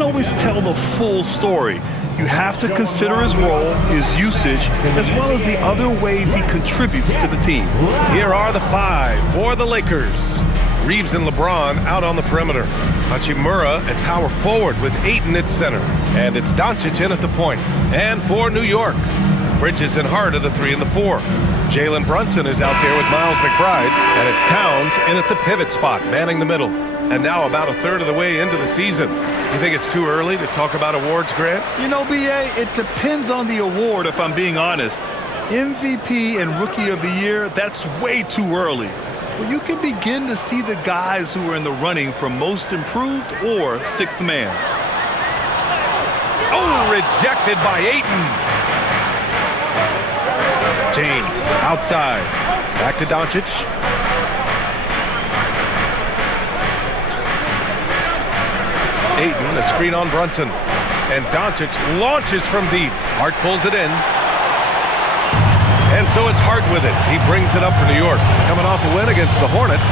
doesn't always tell the full story. You have to consider his role, his usage, as well as the other ways he contributes to the team. Here are the five for the Lakers. Reeves and LeBron out on the perimeter. Hachimura at power forward with Ayton at center. And it's Doncic in at the point. And for New York, Bridges and Hart are the 3 and the 4. Jalen Brunson is out there with Miles McBride. And it's Towns in at the pivot spot, manning the middle. And now about a third of the way into the season. You think it's too early to talk about awards, Grant? You know, B.A., it depends on the award, if I'm being honest. MVP and Rookie of the Year, that's way too early. Well, you can begin to see the guys who are in the running for Most Improved or Sixth Man. Oh, rejected by Ayton. James outside. Back to Doncic. Ayton, a screen on Brunson. And Doncic launches from deep. Hart pulls it in. And so it's Hart with it. He brings it up for New York. Coming off a win against the Hornets.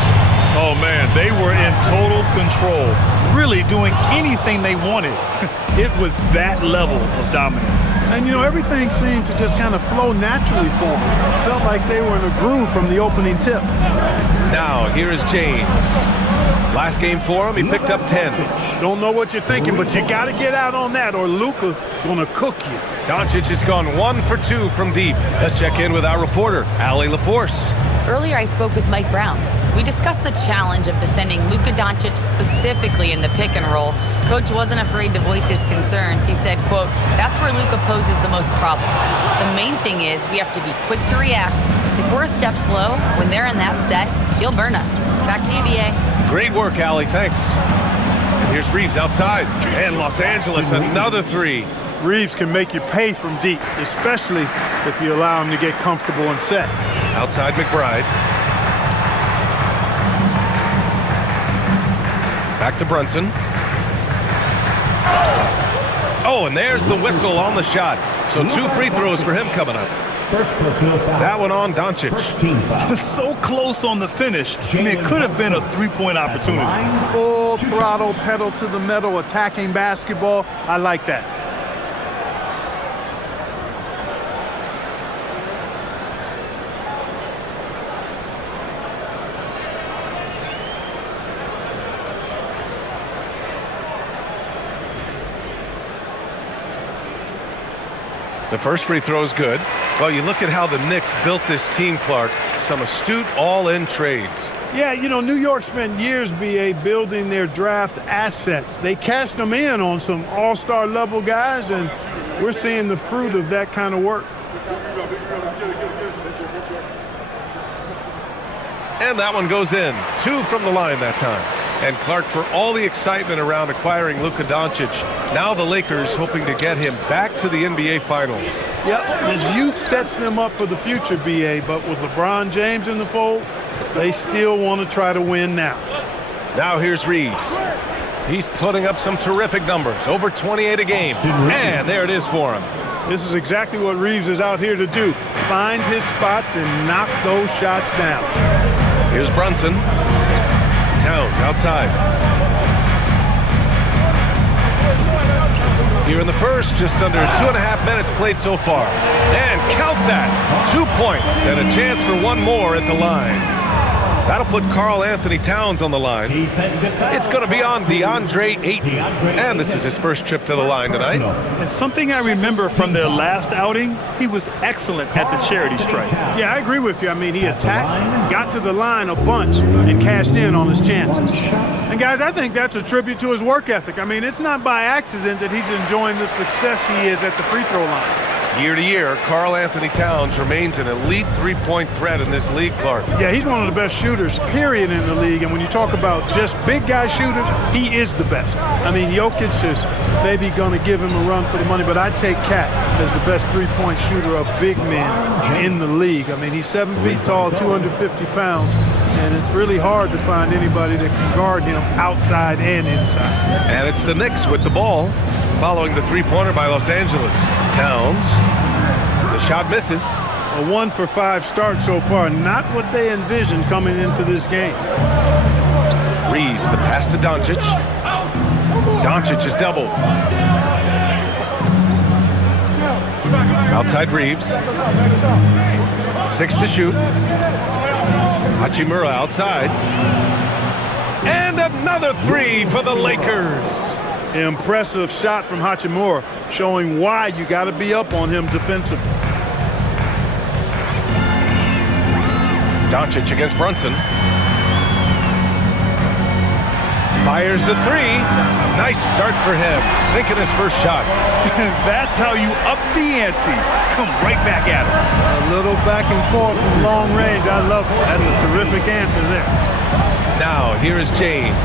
Oh, man, they were in total control. Really doing anything they wanted. It was that level of dominance. And, you know, everything seemed to just kind of flow naturally for them. Felt like they were in a groove from the opening tip. Now, here is James. Last game for him, he picked up 10. Don't know what you're thinking, but you got to get out on that or Luka going to cook you. Doncic has gone 1 for 2 from deep. Let's check in with our reporter, Allie LaForce. Earlier, I spoke with Mike Brown. We discussed the challenge of defending Luka Doncic specifically in the pick and roll. Coach wasn't afraid to voice his concerns. He said, quote, that's where Luka poses the most problems. The main thing is we have to be quick to react. If we're a step slow, when they're in that set, he'll burn us. Back to you, B.A. Great work, Allie. Thanks. And here's Reeves outside. And Los Angeles, another 3. Reeves can make you pay from deep, especially if you allow him to get comfortable and set. Outside McBride. Back to Brunson. Oh, and there's the whistle on the shot. So 2 free throws for him coming up. That one on Doncic. So close on the finish. I mean, it could have been a 3-point opportunity. Full throttle, pedal to the metal, attacking basketball. I like that. The first free throw is good. Well, you look at how the Knicks built this team, Clark. Some astute all-in trades. Yeah, you know, New York spent years, B.A., building their draft assets. They cashed them in on some all-star level guys, and we're seeing the fruit of that kind of work. And that one goes in. 2 from the line that time. And Clark, for all the excitement around acquiring Luka Doncic, now the Lakers hoping to get him back to the NBA Finals. Yep, his youth sets them up for the future, B.A., but with LeBron James in the fold, they still want to try to win now. Now here's Reeves. He's putting up some terrific numbers, over 28 a game. And there it is for him. This is exactly what Reeves is out here to do. Find his spots and knock those shots down. Here's Brunson. Towns outside. Here in the first, just under 2.5 minutes played so far. And count that, 2 points and a chance for 1 more at the line. That'll put Karl Anthony Towns on the line. It's going to be on DeAndre Ayton. And this is his first trip to the line tonight. And something I remember from their last outing, he was excellent at the charity stripe. Yeah, I agree with you. I mean, he attacked, got to the line a bunch, and cashed in on his chances. And, guys, I think that's a tribute to his work ethic. I mean, it's not by accident that he's enjoying the success he is at the free throw line. Year to year, Karl Anthony Towns remains an elite 3-point threat in this league, Clark. Yeah, he's one of the best shooters, period, in the league. And when you talk about just big guy shooters, he is the best. I mean, Jokic is maybe going to give him a run for the money, but I'd take Cat as the best 3-point shooter of big men in the league. I mean, he's 7 feet tall, 250 pounds, and it's really hard to find anybody that can guard him outside and inside. And it's the Knicks with the ball, following the 3-pointer by Los Angeles. Towns. The shot misses. A 1 for 5 start so far. Not what they envisioned coming into this game. Reeves, the pass to Doncic. Doncic is doubled. Outside Reeves. 6 to shoot. Hachimura outside. And another 3 for the Lakers. Impressive shot from Hachimura, showing why you got to be up on him defensively. Doncic against Brunson. Fires the 3. Nice start for him. Sinking his first shot. That's how you up the ante. Come right back at him. A little back and forth from long range. I love it. That's a terrific answer there. Now, here is James.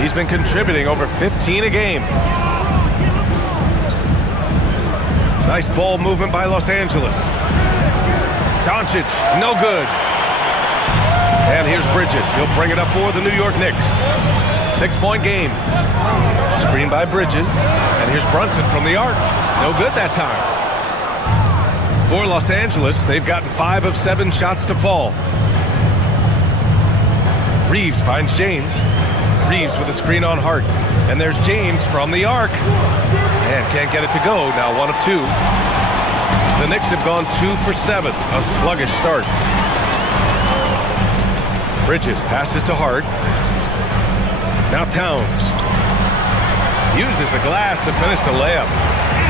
He's been contributing over 15 a game. Nice ball movement by Los Angeles. Doncic, no good. And here's Bridges. He'll bring it up for the New York Knicks. 6-point game. Screen by Bridges. And here's Brunson from the arc. No good that time. For Los Angeles, they've gotten 5 of 7 shots to fall. Reeves finds James. Reeves with a screen on Hart. And there's James from the arc. And can't get it to go. Now 1 of 2. The Knicks have gone 2 for 7. A sluggish start. Bridges passes to Hart. Now Towns. Uses the glass to finish the layup.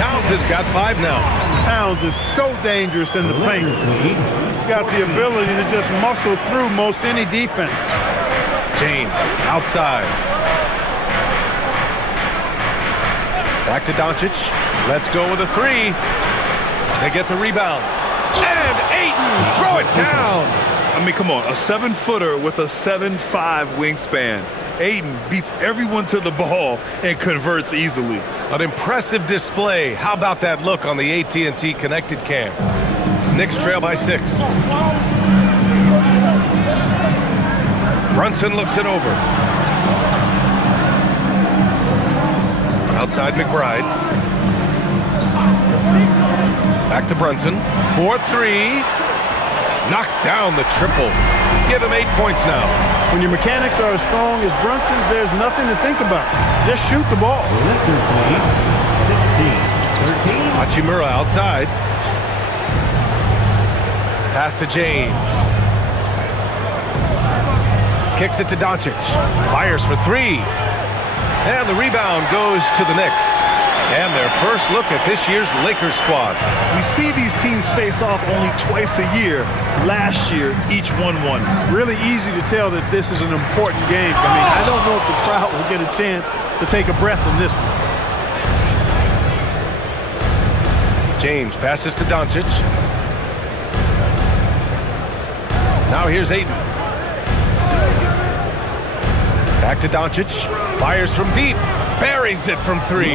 Towns has got 5 now. Towns is so dangerous in the paint. He's got the ability to just muscle through most any defense. James outside. Back to Doncic. Let's go with a 3. They get the rebound. And Ayton, throw it down. I mean, come on, a 7-footer with a 7'5" wingspan. Ayton beats everyone to the ball and converts easily. An impressive display. How about that look on the AT&T connected cam? Knicks trail by 6. Brunson looks it over. Outside McBride. Back to Brunson. 4-3. Knocks down the triple. Give him 8 points now. When your mechanics are as strong as Brunson's, there's nothing to think about. Just shoot the ball. Hachimura outside. Pass to James. Kicks it to Doncic. Fires for 3. And the rebound goes to the Knicks. And their first look at this year's Lakers squad. We see these teams face off only twice a year. Last year, each won 1. Really easy to tell that this is an important game. I mean, I don't know if the crowd will get a chance to take a breath on this one. James passes to Doncic. Now here's Ayton. Back to Doncic. Fires from deep. Buries it from 3.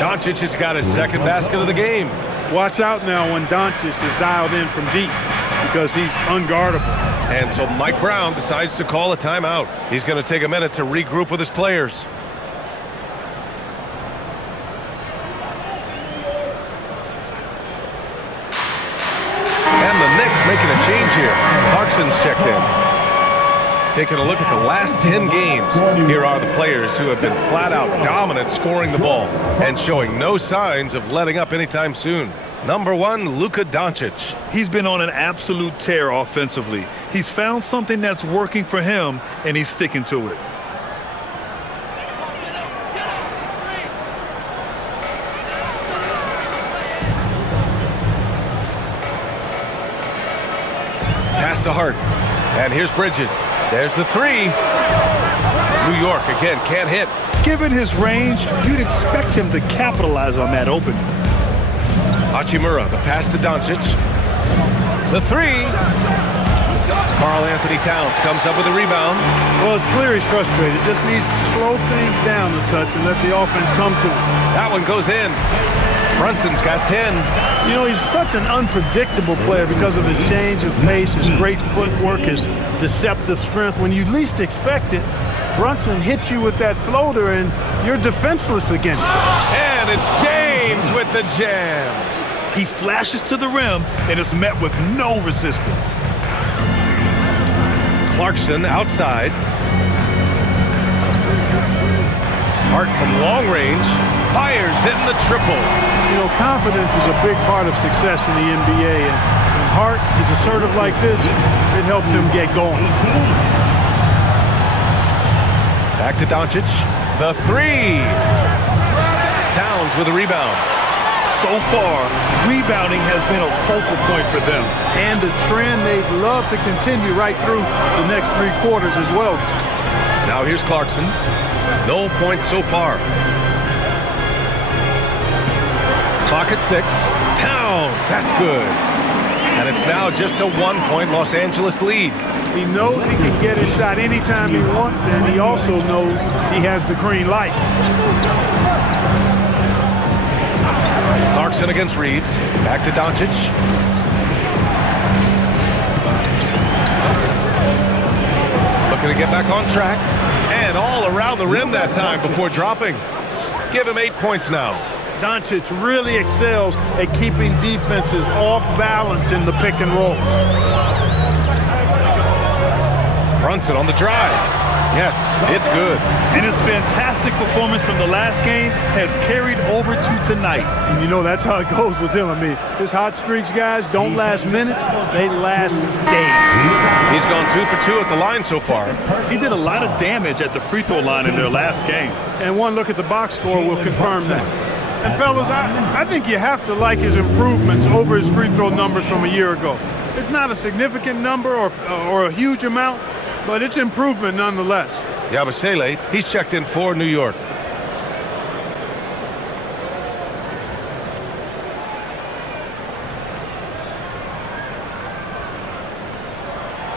Doncic has got his second basket of the game. Watch out now when Doncic is dialed in from deep because he's unguardable. And so Mike Brown decides to call a timeout. He's going to take a minute to regroup with his players. And the Knicks making a change here. Clarkson's checked in. Taking a look at the last 10 games. Here are the players who have been flat out dominant scoring the ball and showing no signs of letting up anytime soon. Number 1, Luka Doncic. He's been on an absolute tear offensively. He's found something that's working for him, and he's sticking to it. Pass to Hart. And here's Bridges. There's the 3. New York again can't hit. Given his range, you'd expect him to capitalize on that opening. Hachimura, the pass to Doncic. The 3. Karl Anthony Towns comes up with a rebound. Well, it's clear he's frustrated. Just needs to slow things down a touch and let the offense come to him. That one goes in. Brunson's got 10. You know, he's such an unpredictable player because of his change of pace, his great footwork, his deceptive strength. When you least expect it, Brunson hits you with that floater, and you're defenseless against it. And it's James with the jam. He flashes to the rim, and is met with no resistance. Clarkson outside. Hart from long range fires in the triple. You know, confidence is a big part of success in the NBA, and when Hart is assertive like this, it helps him get going. Back to Doncic. The three. Towns with a rebound. So far, rebounding has been a focal point for them. And a trend they'd love to continue right through the next 3 quarters as well. Now here's Clarkson. No points so far. Clock at 6. Towns. That's good. And it's now just a 1-point Los Angeles lead. He knows he can get his shot anytime he wants, and he also knows he has the green light. Clarkson against Reeves. Back to Doncic. Looking to get back on track. And all around the rim that time before dropping. Give him 8 points now. Doncic really excels at keeping defenses off balance in the pick and rolls. Brunson on the drive. Yes, it's good. And his fantastic performance from the last game has carried over to tonight. And you know, that's how it goes with him. I mean, his hot streaks, guys, don't last minutes. They last days. He's gone 2 for 2 at the line so far. He did a lot of damage at the free throw line in their last game. And one look at the box score will confirm that. And fellas, I think you have to like his improvements over his free throw numbers from a year ago. It's not a significant number or a huge amount, but it's improvement nonetheless. Yabusele, he's checked in for New York.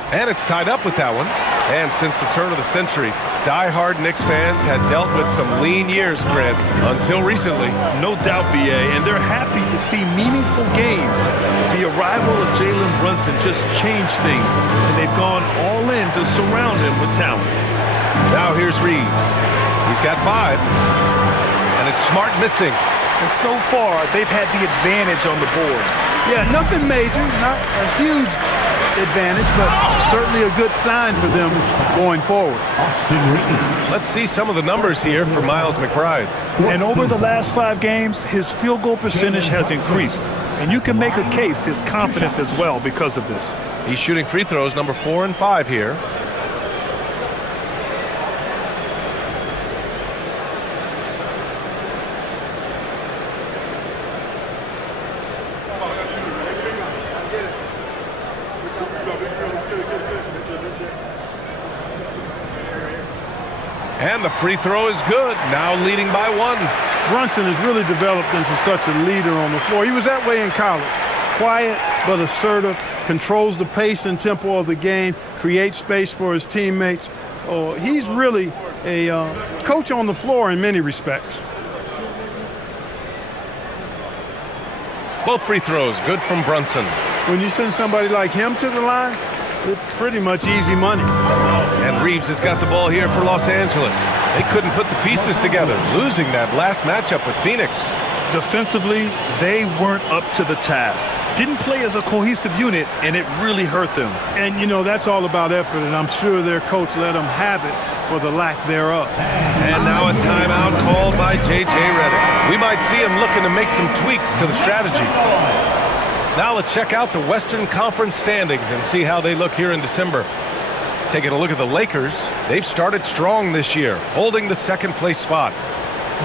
And it's tied up with that one. And since the turn of the century, die-hard Knicks fans had dealt with some lean years, Grant, until recently. No doubt, BA, and they're happy to see meaningful games. The arrival of Jalen Brunson just changed things, and they've gone all in to surround him with talent. Now here's Reeves. He's got 5. And it's Smart missing. And so far, they've had the advantage on the boards. Yeah, nothing major, not a huge advantage, but certainly a good sign for them going forward. Let's see some of the numbers here for Miles McBride. And over the last 5 games, his field goal percentage has increased. And you can make a case his confidence as well because of this. He's shooting free throws number 4 and 5 here. And the free throw is good, now leading by 1. Brunson has really developed into such a leader on the floor. He was that way in college. Quiet but assertive, controls the pace and tempo of the game, creates space for his teammates. Oh, he's really a coach on the floor in many respects. Both free throws, good from Brunson. When you send somebody like him to the line, it's pretty much easy money. And Reeves has got the ball here for Los Angeles. They couldn't put the pieces together, losing that last matchup with Phoenix. Defensively, they weren't up to the task. Didn't play as a cohesive unit, and it really hurt them. And, you know, that's all about effort, and I'm sure their coach let them have it for the lack thereof. And now a timeout called by J.J. Redick. We might see him looking to make some tweaks to the strategy. Now let's check out the Western Conference standings and see how they look here in December. Taking a look at the Lakers, they've started strong this year, holding the second-place spot.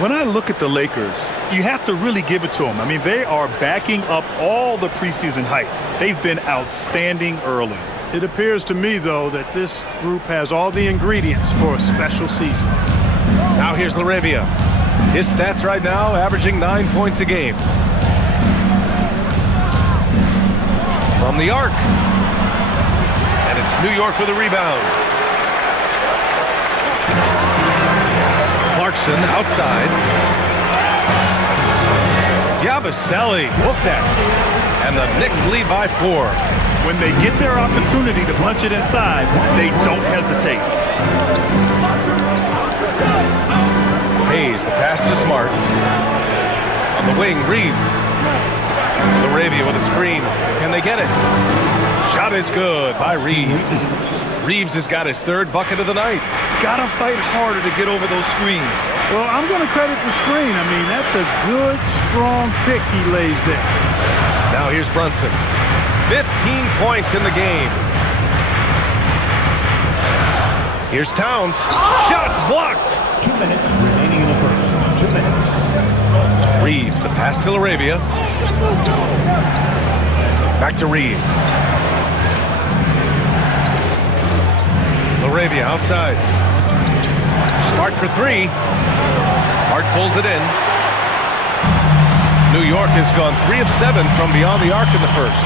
When I look at the Lakers, you have to really give it to them. I mean, they are backing up all the preseason hype. They've been outstanding early. It appears to me, though, that this group has all the ingredients for a special season. Now here's LaRavia. His stats right now averaging 9 points a game. From the arc. And it's New York with a rebound. Clarkson outside. Yabusele looked at. And the Knicks lead by 4. When they get their opportunity to punch it inside, they don't hesitate. Hayes, the pass to Smart. On the wing, Reeves. LaRavia with a screen. Can they get it? Shot is good by Reeves. Reeves has got his third bucket of the night. Gotta fight harder to get over those screens. Well, I'm going to credit the screen. I mean, that's a good, strong pick he lays there. Now here's Brunson. 15 points in the game. Here's Towns. Shots blocked. 2 minutes remaining in the first. 2 minutes. Reeves, the pass to Laravia. Back to Reeves. Laravia outside. Smart for three. Hart pulls it in. New York has gone 3 of 7 from beyond the arc in the first.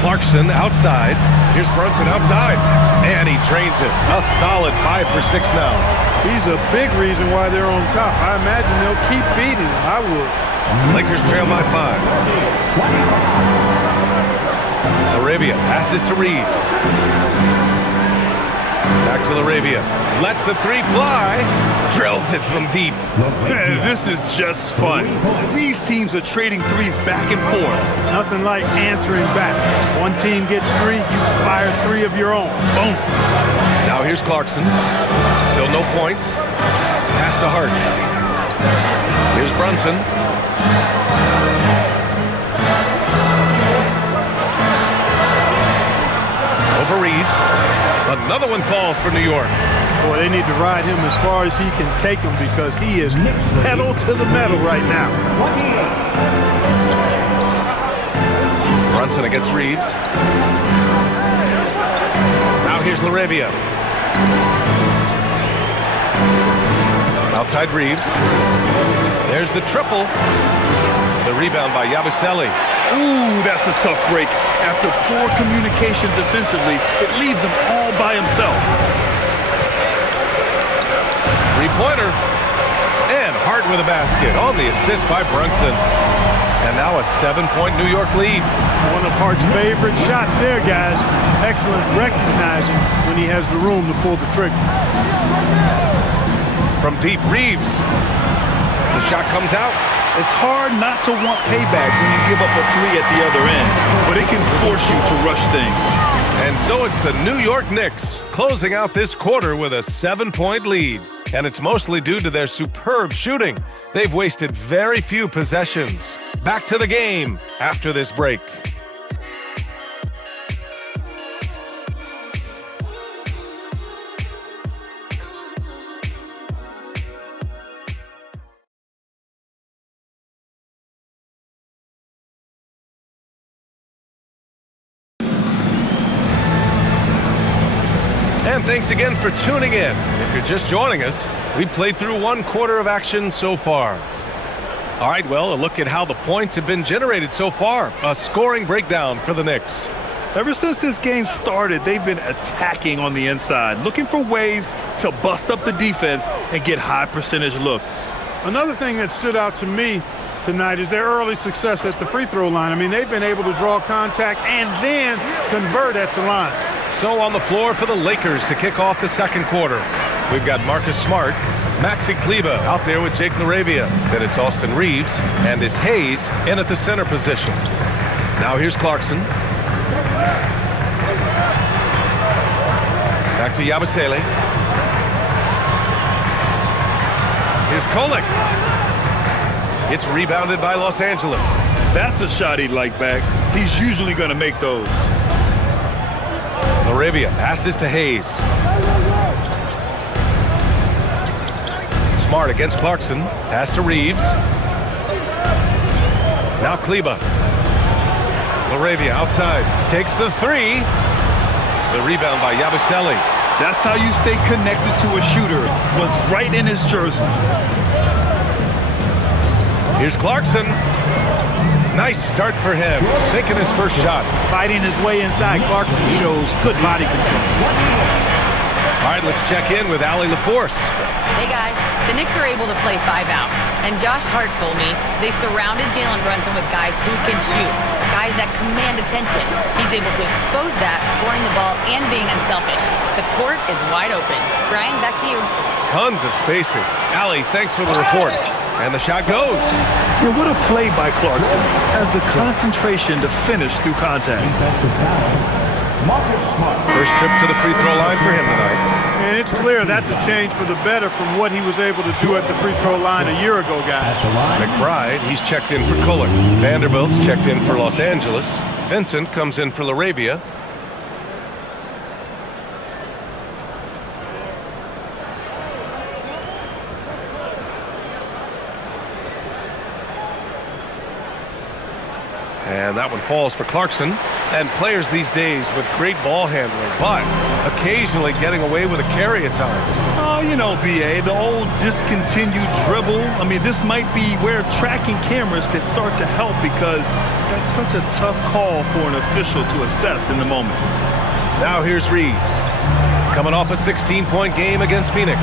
Clarkson outside. Here's Brunson outside. And he drains it. A solid 5 for 6 now. He's a big reason why they're on top. I imagine they'll keep feeding him. I would. Lakers trail by 5. Laravia passes to Reeves. Back to Laravia. Lets the three fly. Drills it from deep. Man, this is just fun. These teams are trading threes back and forth. Nothing like answering back. One team gets 3, you fire 3 of your own. Boom. Now here's Clarkson. Still no points. Pass to Hart. Here's Brunson. Over Reeves. Another one falls for New York. Boy, they need to ride him as far as he can take him because he is pedal to the metal right now. Brunson against Reeves. Now here's Laravia. Outside Reeves. There's the triple. The rebound by Yabusele. Ooh, that's a tough break. After poor communication defensively, it leaves him all by himself. Three-pointer. And Hart with a basket on the assist by Brunson. And now a 7-point New York lead. One of Hart's favorite shots there, guys. Excellent recognizing when he has the room to pull the trigger. From deep, Reeves. The shot comes out. It's hard not to want payback when you give up a 3 at the other end, but it can force you to rush things. And so it's the New York Knicks closing out this quarter with a 7-point lead. And it's mostly due to their superb shooting. They've wasted very few possessions. Back to the game after this break. And thanks again for tuning in. If you're just joining us, we've played through 1 quarter of action so far. All right, well, a look at how the points have been generated so far. A scoring breakdown for the Knicks. Ever since this game started, they've been attacking on the inside, looking for ways to bust up the defense and get high percentage looks. Another thing that stood out to me tonight is their early success at the free throw line. I mean, they've been able to draw contact and then convert at the line. So on the floor for the Lakers to kick off the second quarter. We've got Marcus Smart, Maxi Kleber out there with Jake Laravia. Then it's Austin Reeves, and it's Hayes in at the center position. Now here's Clarkson. Back to Yabusele. Here's Kolek. It's rebounded by Los Angeles. That's a shot he'd like back. He's usually going to make those. Laravia passes to Hayes. Smart against Clarkson. Pass to Reeves. Now Kleber. Laravia outside. Takes the 3. The rebound by Yabusele. That's how you stay connected to a shooter. Was right in his jersey. Here's Clarkson. Nice start for him. Sinking his first shot. Fighting his way inside, Clarkson shows good body control. All right, let's check in with Allie LaForce. Hey guys, the Knicks are able to play 5 out. And Josh Hart told me they surrounded Jalen Brunson with guys who can shoot. Guys that command attention. He's able to expose that, scoring the ball and being unselfish. The court is wide open. Brian, back to you. Tons of spacing. Allie, thanks for the report. And the shot goes. Yeah, what a play by Clarkson. Has the concentration to finish through contact. Defensive foul. Marcus Smart. First trip to the free throw line for him tonight. And it's clear that's a change for the better from what he was able to do at the free throw line a year ago, guys. At the line. McBride, he's checked in for Kohler. Vanderbilt's checked in for Los Angeles. Vincent comes in for LaRabia. And that one falls for Clarkson. And players these days with great ball handling, but occasionally getting away with a carry at times. Oh, you know, BA, the old discontinued dribble. I mean, this might be where tracking cameras could start to help because that's such a tough call for an official to assess in the moment. Now here's Reeves, coming off a 16-point game against Phoenix.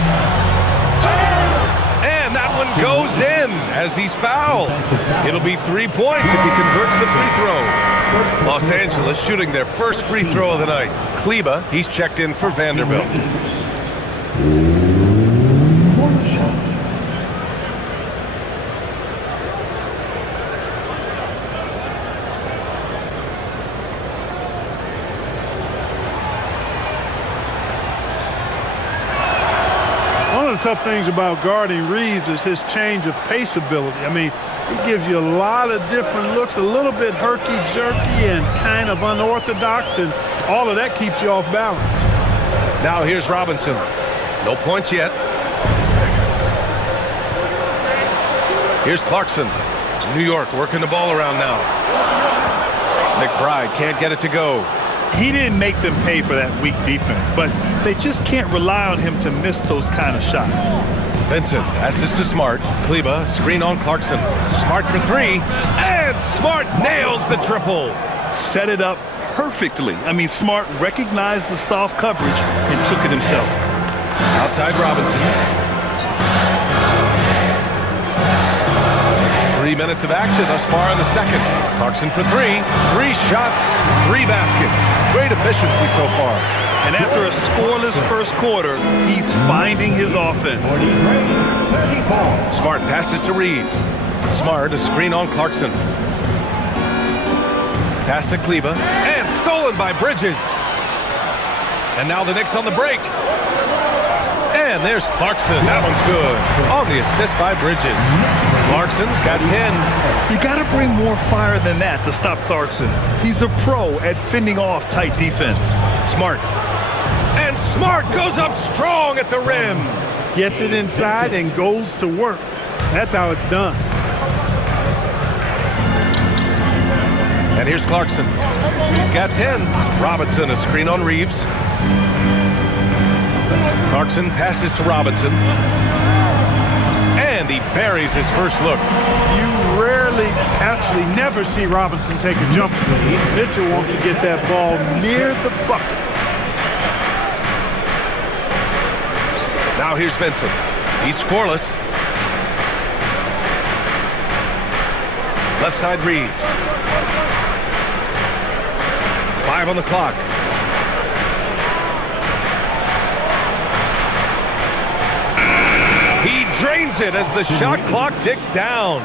And that one goes in as he's fouled. It'll be 3 points if he converts the free throw. Los Angeles shooting their first free throw of the night. Kleba, he's checked in for Vanderbilt. One of the tough things about guarding Reeves is his change of pace ability. I mean, he gives you a lot of different looks, a little bit herky-jerky and kind of unorthodox, and all of that keeps you off balance. Now here's Robinson. No points yet. Here's Clarkson. New York working the ball around now. McBride can't get it to go. He didn't make them pay for that weak defense, but they just can't rely on him to miss those kind of shots. Vincent passes to Smart. Kleba, screen on Clarkson. Smart for three, and Smart nails the triple. Set it up perfectly. I mean, Smart recognized the soft coverage and took it himself. Outside Robinson. 3 minutes of action thus far in the second. Clarkson for three. 3 shots, 3 baskets. Great efficiency so far. And after a scoreless first quarter, he's finding his offense. 34. Smart passes to Reeves. Smart, a screen on Clarkson. Pass to Kleba, and stolen by Bridges. And now the Knicks on the break. And there's Clarkson. That one's good. On the assist by Bridges. Clarkson's got 10. You got to bring more fire than that to stop Clarkson. He's a pro at fending off tight defense. Smart. And Smart goes up strong at the rim. Gets it inside and goes to work. That's how it's done. And here's Clarkson. He's got 10. Robinson, a screen on Reeves. Clarkson passes to Robinson. And he buries his first look. You rarely, actually never see Robinson take a jump shot. Mitchell wants to get that ball near the bucket. Now here's Vincent. He's scoreless. Left side Reeves. 5 on the clock. He drains it as the shot clock ticks down.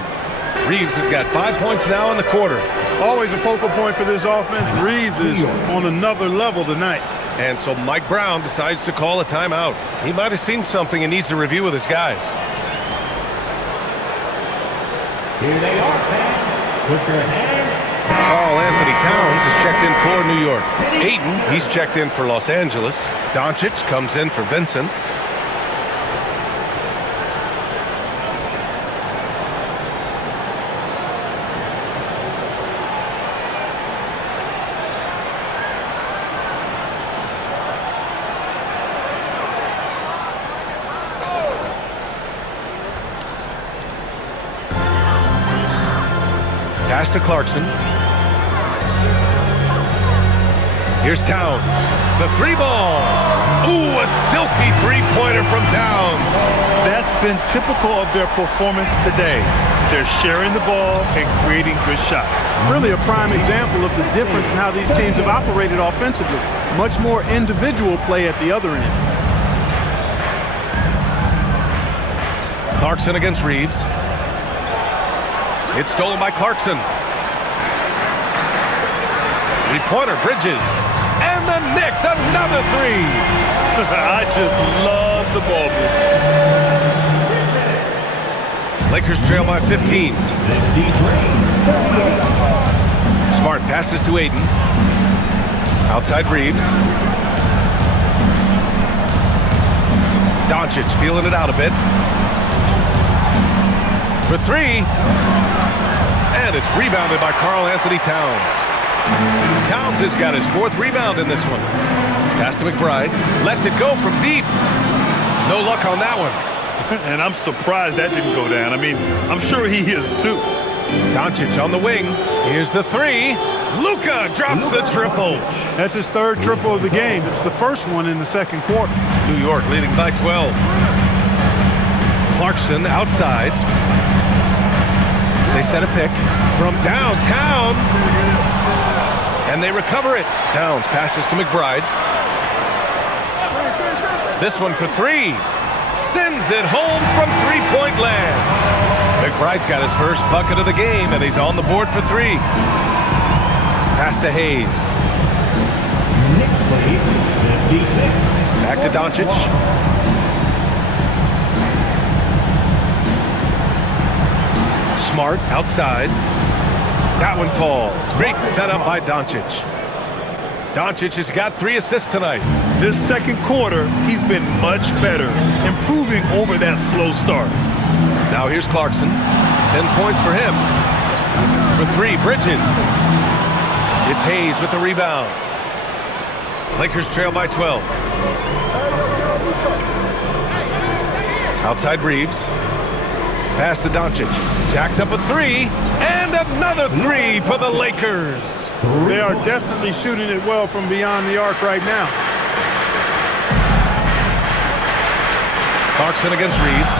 Reeves has got 5 points now in the quarter. Always a focal point for this offense. Reeves is on another level tonight. And so Mike Brown decides to call a timeout. He might have seen something and needs to review with his guys. Here they are, fans. Put your hands. Carl Anthony Towns is checked in for New York. Ayton, he's checked in for Los Angeles. Doncic comes in for Vincent. Pass to Clarkson. Here's Towns. The 3 ball. Ooh, a silky 3-pointer from Towns. That's been typical of their performance today. They're sharing the ball and creating good shots. Really a prime example of the difference in how these teams have operated offensively. Much more individual play at the other end. Clarkson against Reeves. It's stolen by Clarkson. Three-pointer, Bridges. And the Knicks, another three. I just love the ball movement. Lakers trail by 15. 53-48. Smart passes to Aiden. Outside Reeves. Doncic feeling it out a bit. For three. And it's rebounded by Karl-Anthony Towns. Towns has got his fourth rebound in this one. Pass to McBride. Lets it go from deep. No luck on that one. And I'm surprised that didn't go down. I mean, I'm sure he is too. Doncic on the wing. Here's the three. Luka drops the triple. That's his third triple of the game. It's the first one in the second quarter. New York leading by 12. Clarkson outside. They set a pick from downtown. And they recover it. Towns passes to McBride. This one for three. Sends it home from three-point land. McBride's got his first bucket of the game, and he's on the board for three. Pass to Hayes. Knicks lead 56. Back to Doncic. Smart outside. That one falls. Great setup by Doncic. Doncic has got 3 assists tonight. This second quarter, he's been much better, improving over that slow start. Now here's Clarkson. 10 points for him. For three, Bridges. It's Hayes with the rebound. Lakers trail by 12. Outside Reeves. Pass to Doncic. Jacks up a three. And another three for the Lakers. They are definitely shooting it well from beyond the arc right now. Clarkson against Reeves.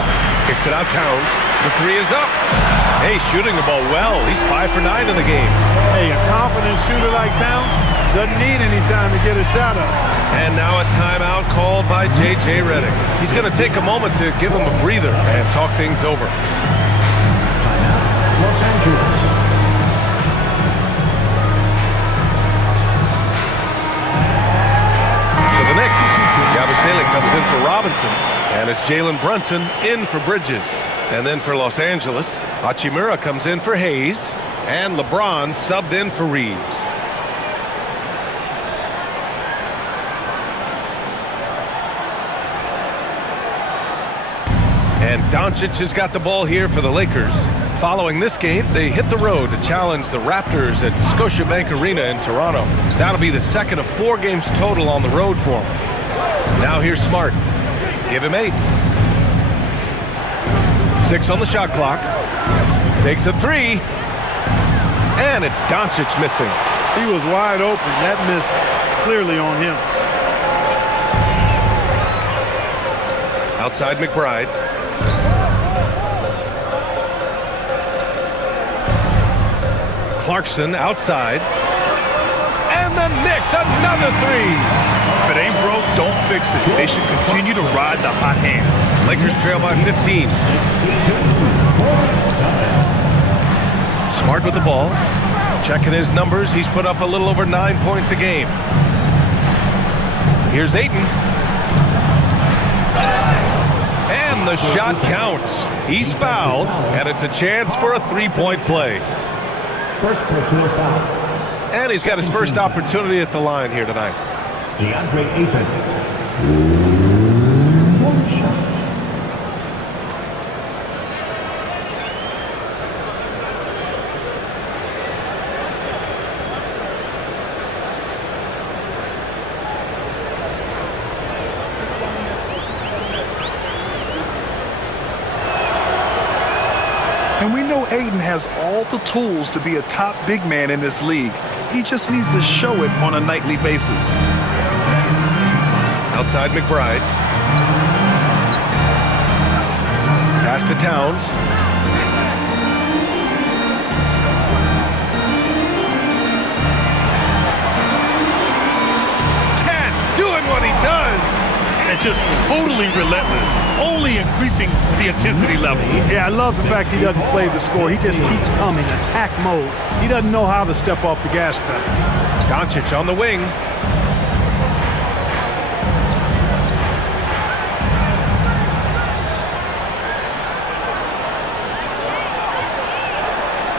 Kicks it out Towns. The three is up. Hey, shooting the ball well. He's 5 for 9 in the game. Hey, a confident shooter like Towns doesn't need any time to get a shot up. And now a timeout called by J.J. Redick. He's going to take a moment to give him a breather and talk things over. Los Angeles. For the Knicks, Yabusele comes in for Robinson. And it's Jalen Brunson in for Bridges. And then for Los Angeles, Hachimura comes in for Hayes. And LeBron subbed in for Reeves. And Doncic has got the ball here for the Lakers. Following this game, they hit the road to challenge the Raptors at Scotiabank Arena in Toronto. That'll be the second of 4 games total on the road for them. Now here's Smart. Give him 8. 6 on the shot clock. Takes a 3. And it's Doncic missing. He was wide open. That miss clearly on him. Outside McBride. Clarkson outside. And the Knicks, another 3. If it ain't broke, don't fix it. They should continue to ride the hot hand. Lakers trail by 15. Smart with the ball. Checking his numbers. He's put up a little over 9 points a game. Here's Ayton. And the shot counts. He's fouled, and it's a chance for a 3-point play. First personal foul. And he's got his first opportunity at the line here tonight. DeAndre Ayton. One shot. And we know Ayton has all the tools to be a top big man in this league. He just needs to show it on a nightly basis. Outside McBride. Pass to Towns. Cat doing what he does. And just totally relentless, only increasing the intensity level. Yeah, I love the fact he doesn't play the score. He just keeps coming, attack mode. He doesn't know how to step off the gas pedal. Doncic on the wing.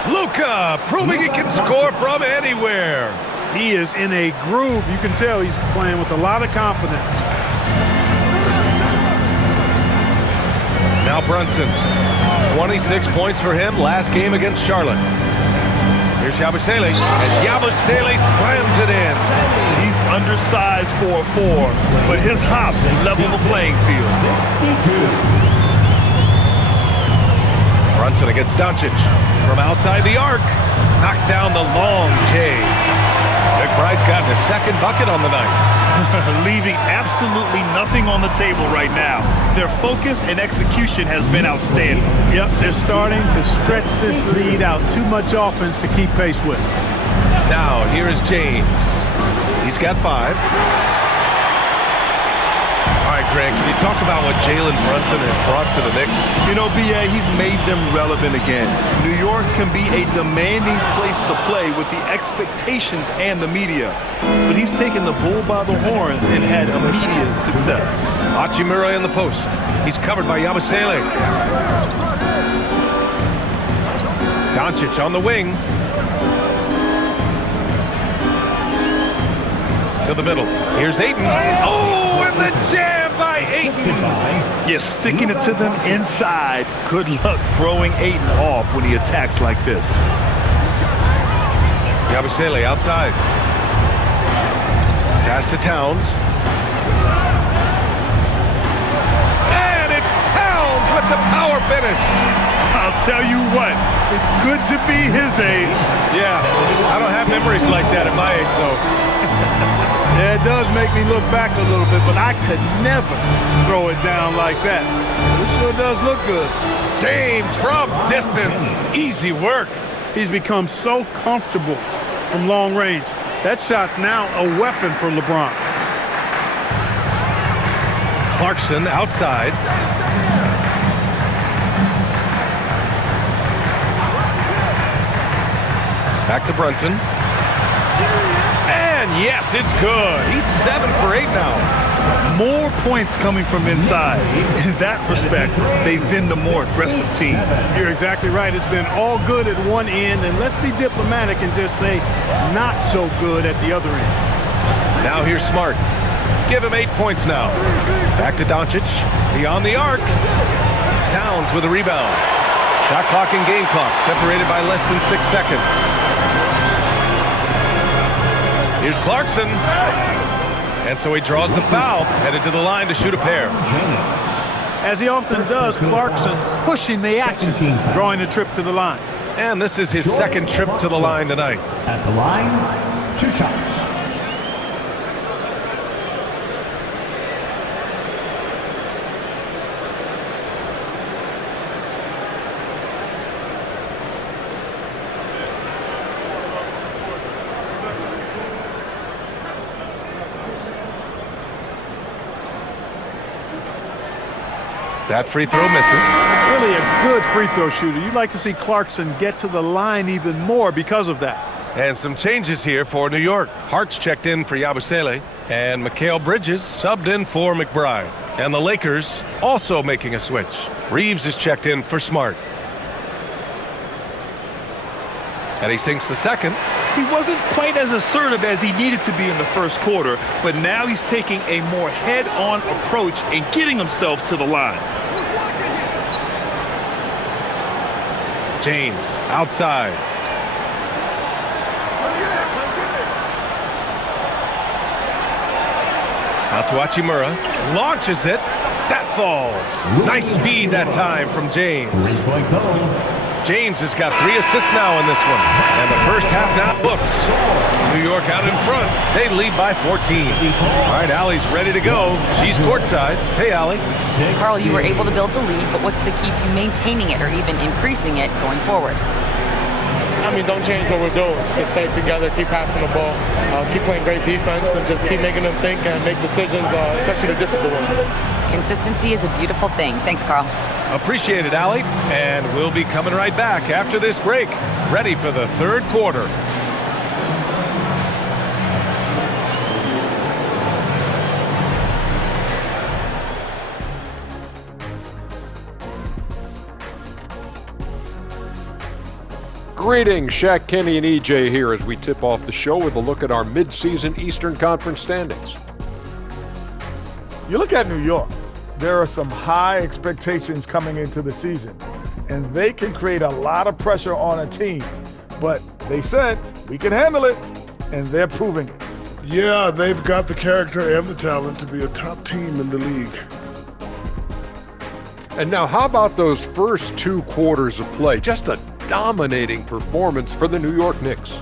Luka proving he can score from anywhere. He is in a groove. You can tell he's playing with a lot of confidence. Now Brunson. 26 points for him last game against Charlotte. Here's Yabusele, and Yabusele slams it in. He's undersized for a 4, but his hops level the playing field. Brunson against Doncic. From outside the arc. Knocks down the long J. McBride's gotten his second bucket on the night. Leaving absolutely nothing on the table right now. Their focus and execution has been outstanding. Yep, they're starting to stretch this lead out. Too much offense to keep pace with. Now, here is James. He's got 5. All right, Greg, can you talk about what Jalen Brunson has brought to the Knicks? You know, B.A., he's made them relevant again. New York can be a demanding place to play with the expectations and the media. But he's taken the bull by the horns and had immediate success. Hachimura in the post. He's covered by Yabusele. Doncic on the wing. To the middle. Here's Ayton. Oh, and the jam by Ayton. Yeah, sticking it to them inside. Good luck throwing Ayton off when he attacks like this. Yabusele outside. Pass to Towns. And it's Towns with the power finish. I'll tell you what, it's good to be his age. Yeah, I don't have memories like that at my age, though. Yeah, it does make me look back a little bit, but I could never throw it down like that. This sure does look good. James from distance. Easy work. He's become so comfortable from long range. That shot's now a weapon for LeBron. Clarkson outside. Back to Brunson. And yes, it's good. He's 7 for 8 now. More points coming from inside. In that respect, they've been the more aggressive team. You're exactly right. It's been all good at one end, and let's be diplomatic and just say not so good at the other end. Now here's Smart. Give him 8 points now. Back to Doncic. Beyond the arc. Towns with a rebound. Shot clock and game clock separated by less than 6 seconds. Here's Clarkson. And so he draws the foul, headed to the line to shoot a pair. As he often does, Clarkson pushing the action, drawing a trip to the line. And this is his second trip to the line tonight. At the line, 2 shots. That free throw misses. Really a good free throw shooter. You'd like to see Clarkson get to the line even more because of that. And some changes here for New York. Hart's checked in for Yabusele, and Mikal Bridges subbed in for McBride. And the Lakers also making a switch. Reeves is checked in for Smart. And he sinks the second. He wasn't quite as assertive as he needed to be in the first quarter, but now he's taking a more head-on approach and getting himself to the line. James outside. Out to Hachimura. Launches it. That falls. Nice feed that time from James. 3-point goal. James has got 3 assists now in this one. And the first half now looks. New York out in front. They lead by 14. All right, Allie's ready to go. She's courtside. Hey, Allie. Carl, you were able to build the lead, but what's the key to maintaining it or even increasing it going forward? don't change what we're doing. Just stay together, keep passing the ball, keep playing great defense, and just keep making them think and make decisions, especially the difficult ones. Consistency is a beautiful thing. Thanks, Carl. Appreciate it, Allie. And we'll be coming right back after this break, ready for the third quarter. Greetings, Shaq, Kenny, and EJ here as we tip off the show with a look at our midseason Eastern Conference standings. You look at New York, there are some high expectations coming into the season, and they can create a lot of pressure on a team. But they said, we can handle it, and they're proving it. Yeah, they've got the character and the talent to be a top team in the league. And now, how about those first 2 quarters of play? Just a dominating performance for the New York Knicks.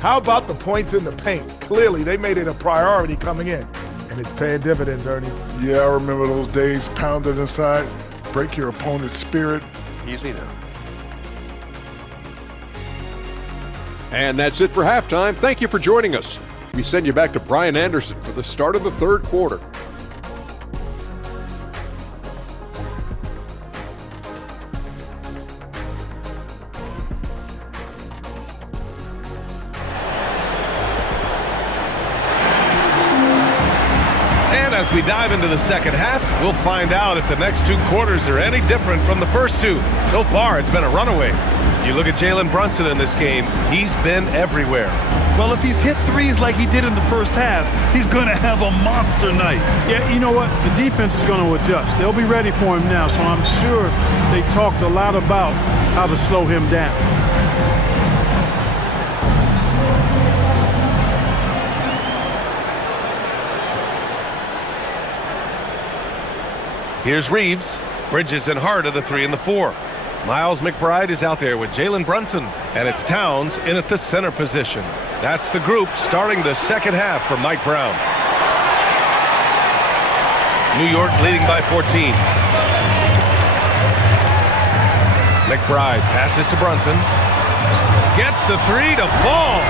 How about the points in the paint? Clearly, they made it a priority coming in, and it's paying dividends, Ernie. Yeah, I remember those days pounded inside. Break your opponent's spirit. Easy now. And that's it for halftime. Thank you for joining us. We send you back to Brian Anderson for the start of the third quarter. As we dive into the second half, we'll find out if the next 2 quarters are any different from the first 2. So far, it's been a runaway. You look at Jalen Brunson in this game, he's been everywhere. Well, if he's hit threes like he did in the first half, he's going to have a monster night. Yeah, you know what? The defense is going to adjust. They'll be ready for him now, so I'm sure they talked a lot about how to slow him down. Here's Reeves. Bridges and Hart are the 3 and the 4. Miles McBride is out there with Jalen Brunson. And it's Towns in at the center position. That's the group starting the second half for Mike Brown. New York leading by 14. McBride passes to Brunson. Gets the 3 to fall.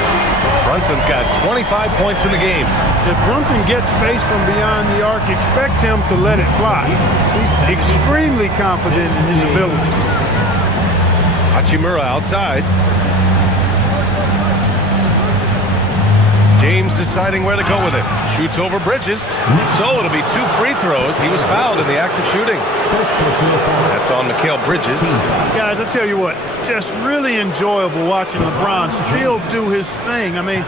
Brunson's got 25 points in the game. If Brunson gets space from beyond the arc, expect him to let it fly. He's extremely confident in his abilities. Hachimura outside. James deciding where to go with it. Shoots over Bridges. So it'll be 2 free throws. He was fouled in the act of shooting. That's on Mikal Bridges. Guys, I tell you what, just really enjoyable watching LeBron still do his thing. I mean,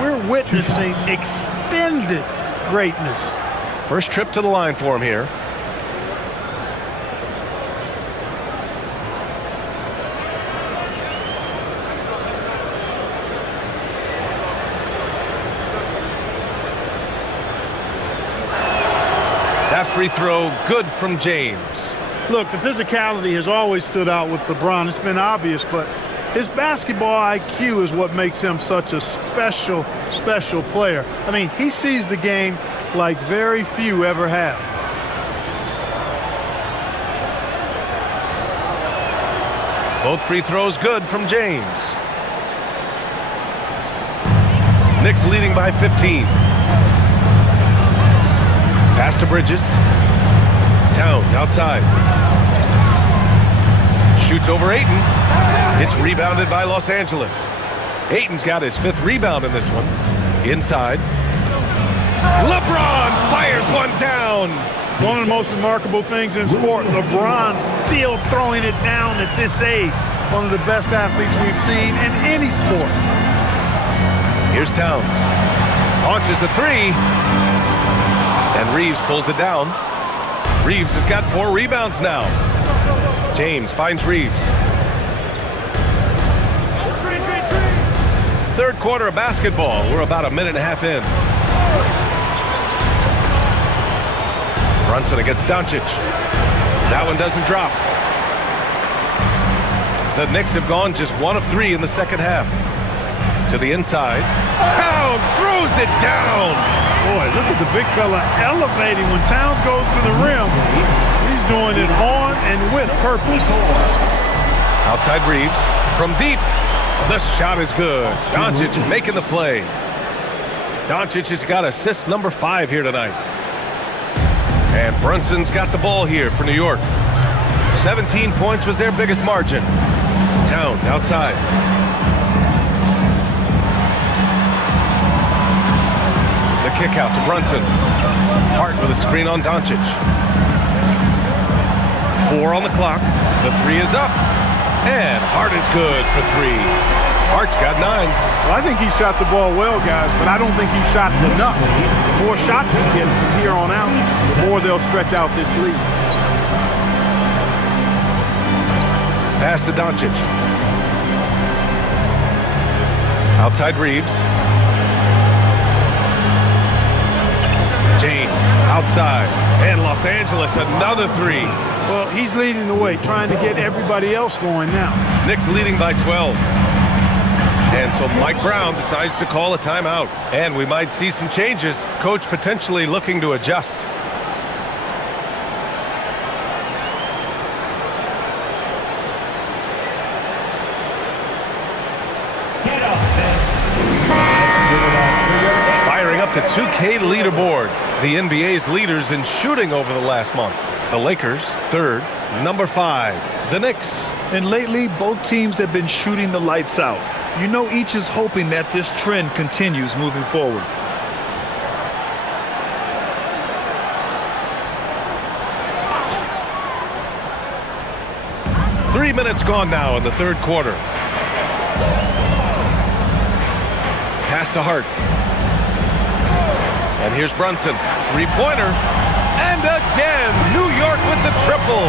we're witnessing extended greatness. First trip to the line for him here. That free throw good from James. Look, the physicality has always stood out with LeBron. It's been obvious, but his basketball IQ is what makes him such a special player. I mean, he sees the game like very few ever have. Both free throws good from James. Knicks leading by 15. Pass to Bridges. Towns outside. Shoots over Ayton. It's rebounded by Los Angeles. Ayton's got his 5th rebound in this one. Inside. LeBron fires one down. One of the most remarkable things in sport, LeBron still throwing it down at this age. One of the best athletes we've seen in any sport. Here's Towns. Launches a 3. And Reeves pulls it down. Reeves has got 4 rebounds now. James finds Reeves. Third quarter of basketball. We're about a minute and a half in. Brunson against Doncic. That one doesn't drop. The Knicks have gone just 1 of 3 in the second half. To the inside. Towns throws it down. Boy, look at the big fella elevating when Towns goes to the rim. He's doing it on and with purpose. Outside Reeves. from deep. The shot is good. Doncic making the play. Doncic has got assist number 5 here tonight. And Brunson's got the ball here for New York. 17 points was their biggest margin. Towns outside. The kick out to Brunson. Hart with a screen on Doncic. 4 on the clock. The 3 is up. And Hart is good for 3. Hart's got 9. Well, I think he shot the ball well, guys, but I don't think he shot it enough. The more shots he gets from here on out, the more they'll stretch out this lead. Pass to Doncic. Outside Reeves. James outside. And Los Angeles another 3. Well, he's leading the way, trying to get everybody else going now. Knicks leading by 12. And so Mike Brown decides to call a timeout. And we might see some changes. Coach potentially looking to adjust. Firing up the 2K leaderboard. The NBA's leaders in shooting over the last month. The Lakers, 3rd. Number 5, the Knicks. And lately, both teams have been shooting the lights out. You know, each is hoping that this trend continues moving forward. Three minutes gone now in the 3rd quarter. Pass to Hart. And here's Brunson. 3-pointer. And again, New York with the triple.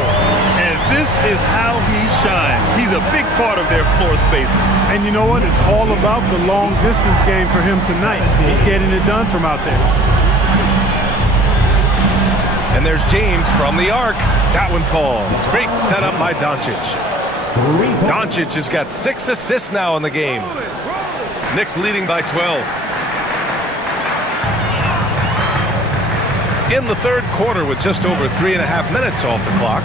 And this is how he shines. He's a big part of their floor spacing. And you know what? It's all about the long distance game for him tonight. He's getting it done from out there. And there's James from the arc. That one falls. Great setup by Doncic. Doncic has got 6 assists now in the game. Knicks leading by 12. In the 3rd quarter with just over 3.5 minutes off the clock.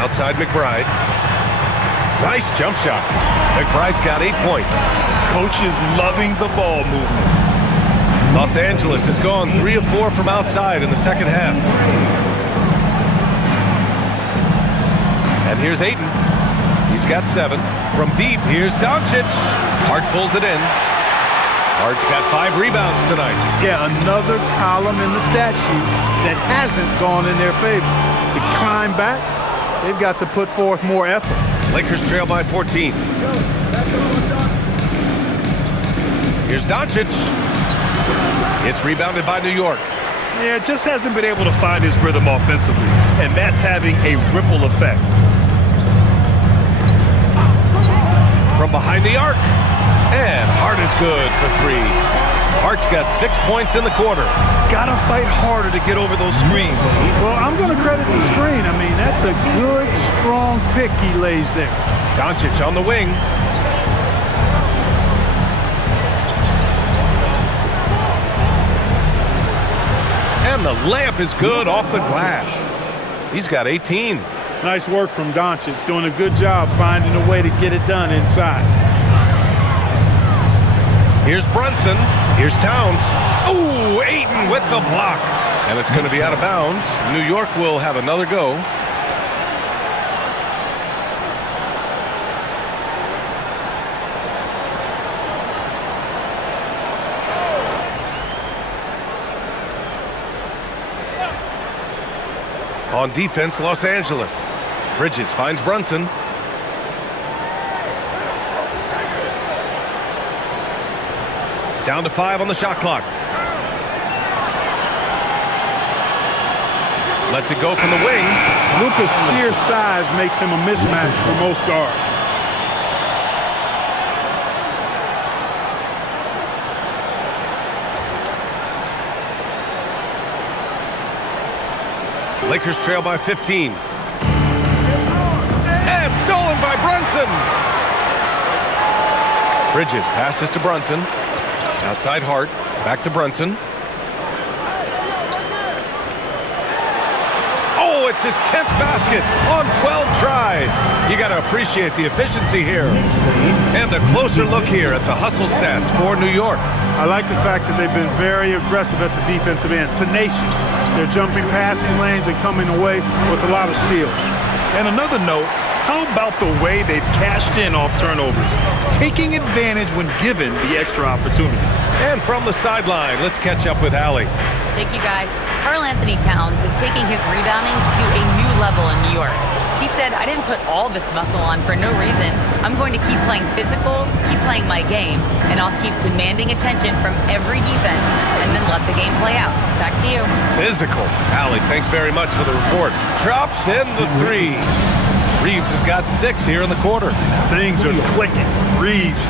Outside McBride. Nice jump shot. McBride's got 8 points. Coach is loving the ball movement. Los Angeles has gone 3 of 4 from outside in the 2nd half. And here's Ayton. He's got 7. From deep, here's Doncic. Hart pulls it in. Hart's got 5 rebounds tonight. Yeah, another column in the stat sheet that hasn't gone in their favor. To climb back, they've got to put forth more effort. Lakers trail by 14. Here's Doncic. It's rebounded by New York. Yeah, just hasn't been able to find his rhythm offensively, and that's having a ripple effect. From behind the arc. And Hart is good for 3. Hart's got 6 points in the quarter. Gotta fight harder to get over those screens. Well, I'm going to credit the screen. I mean, that's a good, strong pick he lays there. Doncic on the wing. And the layup is good off the glass. He's got 18. Nice work from Doncic, doing a good job finding a way to get it done inside. Here's Brunson. Here's Towns. Ooh, Ayton with the block. And it's going to be out of bounds. New York will have another go. On defense, Los Angeles. Bridges finds Brunson. Down to 5 on the shot clock. Lets it go from the wing. Luka's sheer size makes him a mismatch for most guards. Lakers trail by 15. And stolen by Brunson. Bridges passes to Brunson. Outside Hart. Back to Brunson. Oh, it's his 10th basket on 12 tries. You got to appreciate the efficiency here. And a closer look here at the hustle stats for New York. I like the fact that they've been very aggressive at the defensive end, tenacious. They're jumping passing lanes and coming away with a lot of steals. And another note, how about the way they've cashed in off turnovers, taking advantage when given the extra opportunity. And from the sideline, let's catch up with Allie. Thank you, guys. Karl Anthony Towns is taking his rebounding to a new level in New York. He said, I didn't put all this muscle on for no reason. I'm going to keep playing physical, keep playing my game, and I'll keep demanding attention from every defense and then let the game play out. Back to you. Physical. Allie, thanks very much for the report. Drops in the three. Reeves has got 6 here in the quarter. Things are clicking. Reeves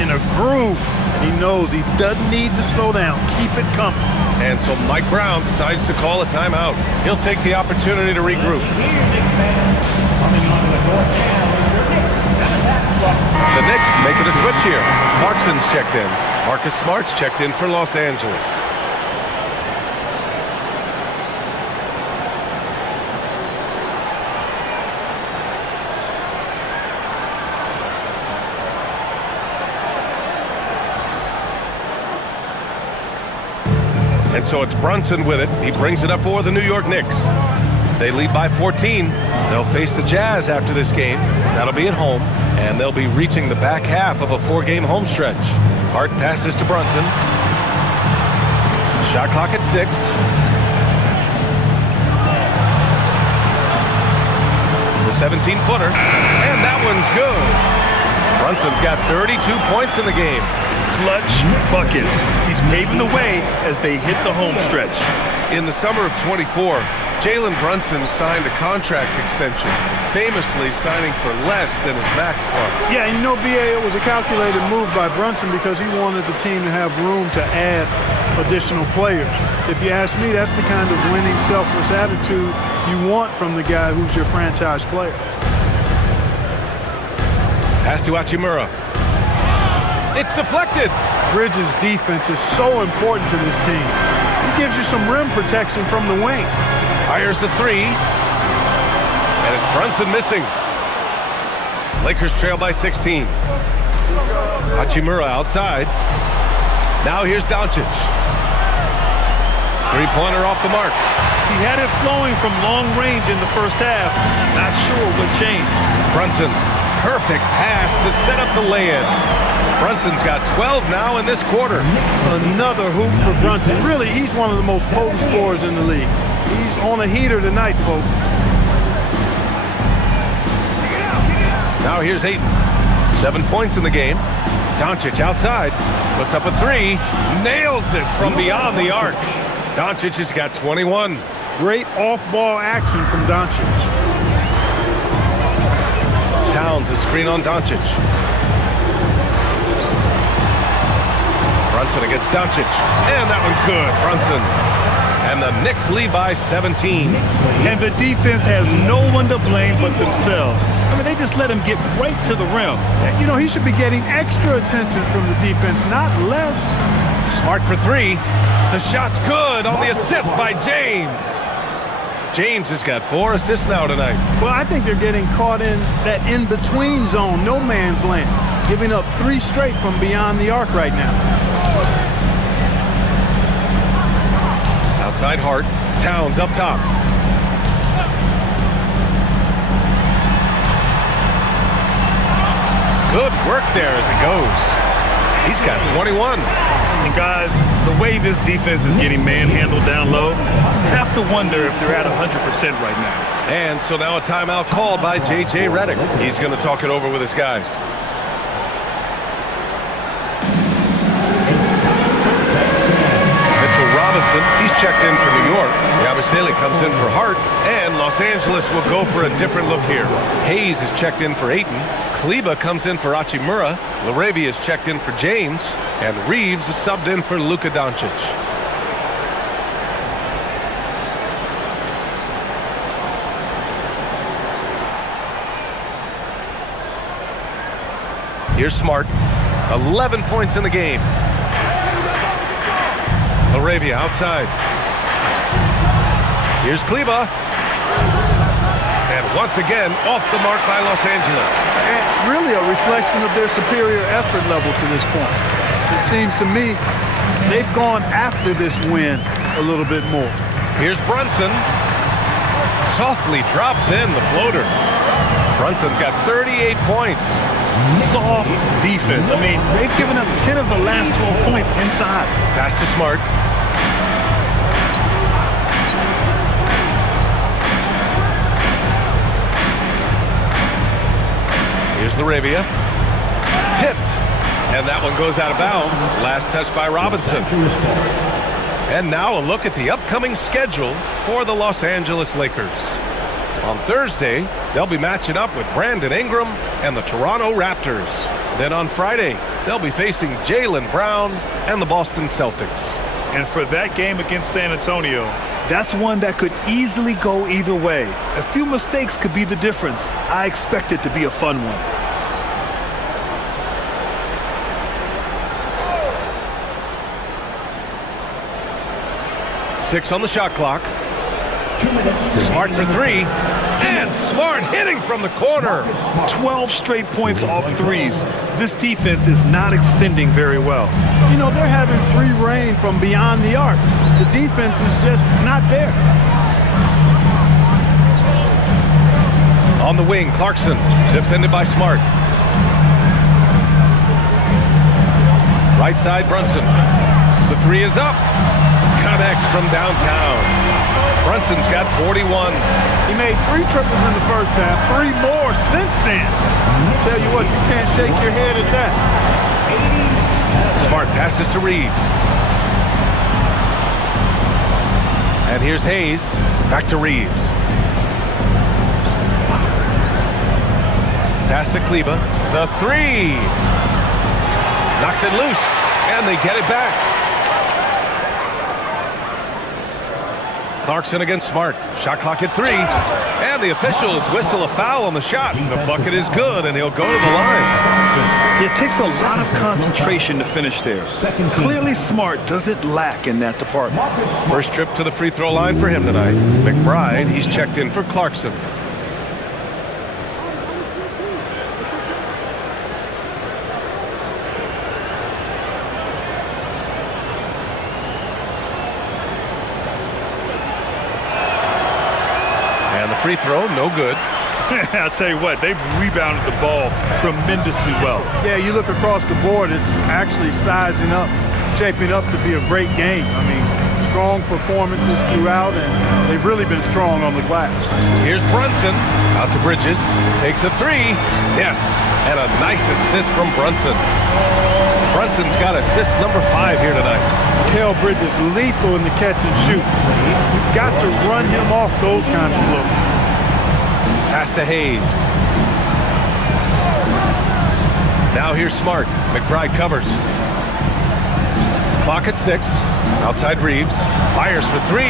in a groove. He knows he doesn't need to slow down. Keep it coming. And so Mike Brown decides to call a timeout. He'll take the opportunity to regroup. The Knicks making a switch here. Clarkson's checked in. Marcus Smart's checked in for Los Angeles. And so it's Brunson with it. He brings it up for the New York Knicks. They lead by 14. They'll face the Jazz after this game. That'll be at home, and they'll be reaching the back half of a 4-game home stretch. Hart passes to Brunson. Shot clock at 6. The 17-footer, and that one's good. Brunson's got 32 points in the game. Clutch buckets. He's paving the way as they hit the home stretch. In the summer of 24, Jalen Brunson signed a contract extension, famously signing for less than his max contract. Yeah, you know, BA, it was a calculated move by Brunson because he wanted the team to have room to add additional players. If you ask me, that's the kind of winning, selfless attitude you want from the guy who's your franchise player. Pass to Hachimura. It's deflected. Bridges' defense is so important to this team. He gives you some rim protection from the wing. Fires the 3. And it's Brunson missing. Lakers trail by 16. Hachimura outside. Now here's Doncic. Three-pointer off the mark. He had it flowing from long range in the first half. Not sure what changed. Brunson, perfect pass to set up the lay-in. Brunson's got 12 now in this quarter. Another hoop for Brunson. Really, he's one of the most potent scorers in the league. He's on a heater tonight, folks. Now here's Ayton. 7 points in the game. Doncic outside. Puts up a 3. Nails it from beyond the arc. Doncic has got 21. Great off-ball action from Doncic. Towns a screen on Doncic. Brunson against Doncic. And that one's good. Brunson. And the Knicks lead by 17. And the defense has no one to blame but themselves. I mean, they just let him get right to the rim. You know, he should be getting extra attention from the defense, not less. Smart for 3. The shot's good on the assist by James. James has got 4 assists now tonight. Well, I think they're getting caught in that in-between zone, no man's land, giving up 3 straight from beyond the arc right now. Outside Hart. Towns up top. Good work there as it goes. He's got 21. And guys, the way this defense is getting manhandled down low, you have to wonder if they're at 100% right now. And so now a timeout called by J.J. Redick. He's going to talk it over with his guys. He's checked in for New York. Yabusele comes in for Hart, and Los Angeles will go for a different look here. Hayes is checked in for Ayton. Kleba comes in for Hachimura. Laravia is checked in for James, and Reeves is subbed in for Luka Doncic. Here's Smart. 11 points in the game. Laravia outside. Here's Kleba. And once again, off the mark by Los Angeles. And really a reflection of their superior effort level to this point. It seems to me they've gone after this win a little bit more. Here's Brunson. Softly drops in the floater. Brunson's got 38 points. Soft defense. I mean, they've given up 10 of the last 12 points inside. Pass to Smart. Here's Laravia. Tipped. And that one goes out of bounds. Last touch by Robinson. And now a look at the upcoming schedule for the Los Angeles Lakers. On Thursday, they'll be matching up with Brandon Ingram and the Toronto Raptors. Then on Friday, they'll be facing Jaylen Brown and the Boston Celtics. And for that game against San Antonio, that's one that could easily go either way. A few mistakes could be the difference. I expect it to be a fun one. Six on the shot clock. Smart for three. And Smart hitting from the corner. 12 straight points off threes. This defense is not extending very well. You know, they're having free reign from beyond the arc. The defense is just not there. On the wing, Clarkson, defended by Smart. Right side, Brunson. The three is up. Connects from downtown. Brunson's got 41. He made 3 triples in the first half, 3 more since then. I tell you what, you can't shake your head at that. Smart passes to Reeves. And here's Hayes. Back to Reeves. Pass to Kleba. The three. Knocks it loose. And they get it back. Clarkson against Smart. Shot clock at 3. And the officials whistle a foul on the shot. The bucket is good, and he'll go to the line. It takes a lot of concentration to finish there. Clearly Smart doesn't lack in that department. First trip to the free throw line for him tonight. McBride, he's checked in for Clarkson. Free throw, no good. I'll tell you what, they've rebounded the ball tremendously well. Yeah, you look across the board, it's actually sizing up, shaping up to be a great game. I mean, strong performances throughout, and they've really been strong on the glass. Here's Brunson, out to Bridges, takes a three. Yes, and a nice assist from Brunson. Brunson's got assist number 5 here tonight. Mikal Bridges lethal in the catch and shoot. You've got to run him off those kinds of looks. Pass to Hayes. Now here's Smart. McBride covers. Clock at 6. Outside Reeves. Fires for 3.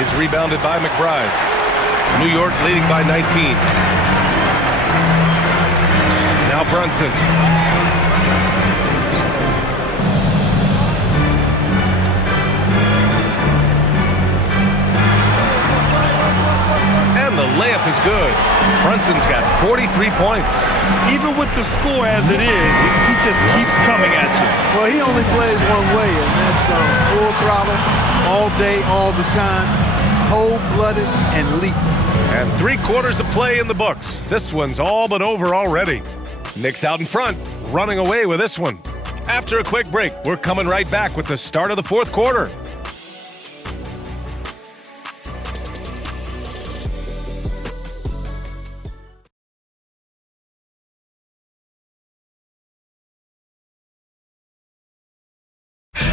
It's rebounded by McBride. New York leading by 19. Now Brunson. The layup is good. Brunson's got 43 points. Even with the score as it is, he just keeps coming at you. Well, he only plays one way, and that's full throttle, all day, all the time, cold-blooded and lethal. And 3 quarters of play in the books. This one's all but over already. Knicks out in front, running away with this one. After a quick break, we're coming right back with the start of the 4th quarter.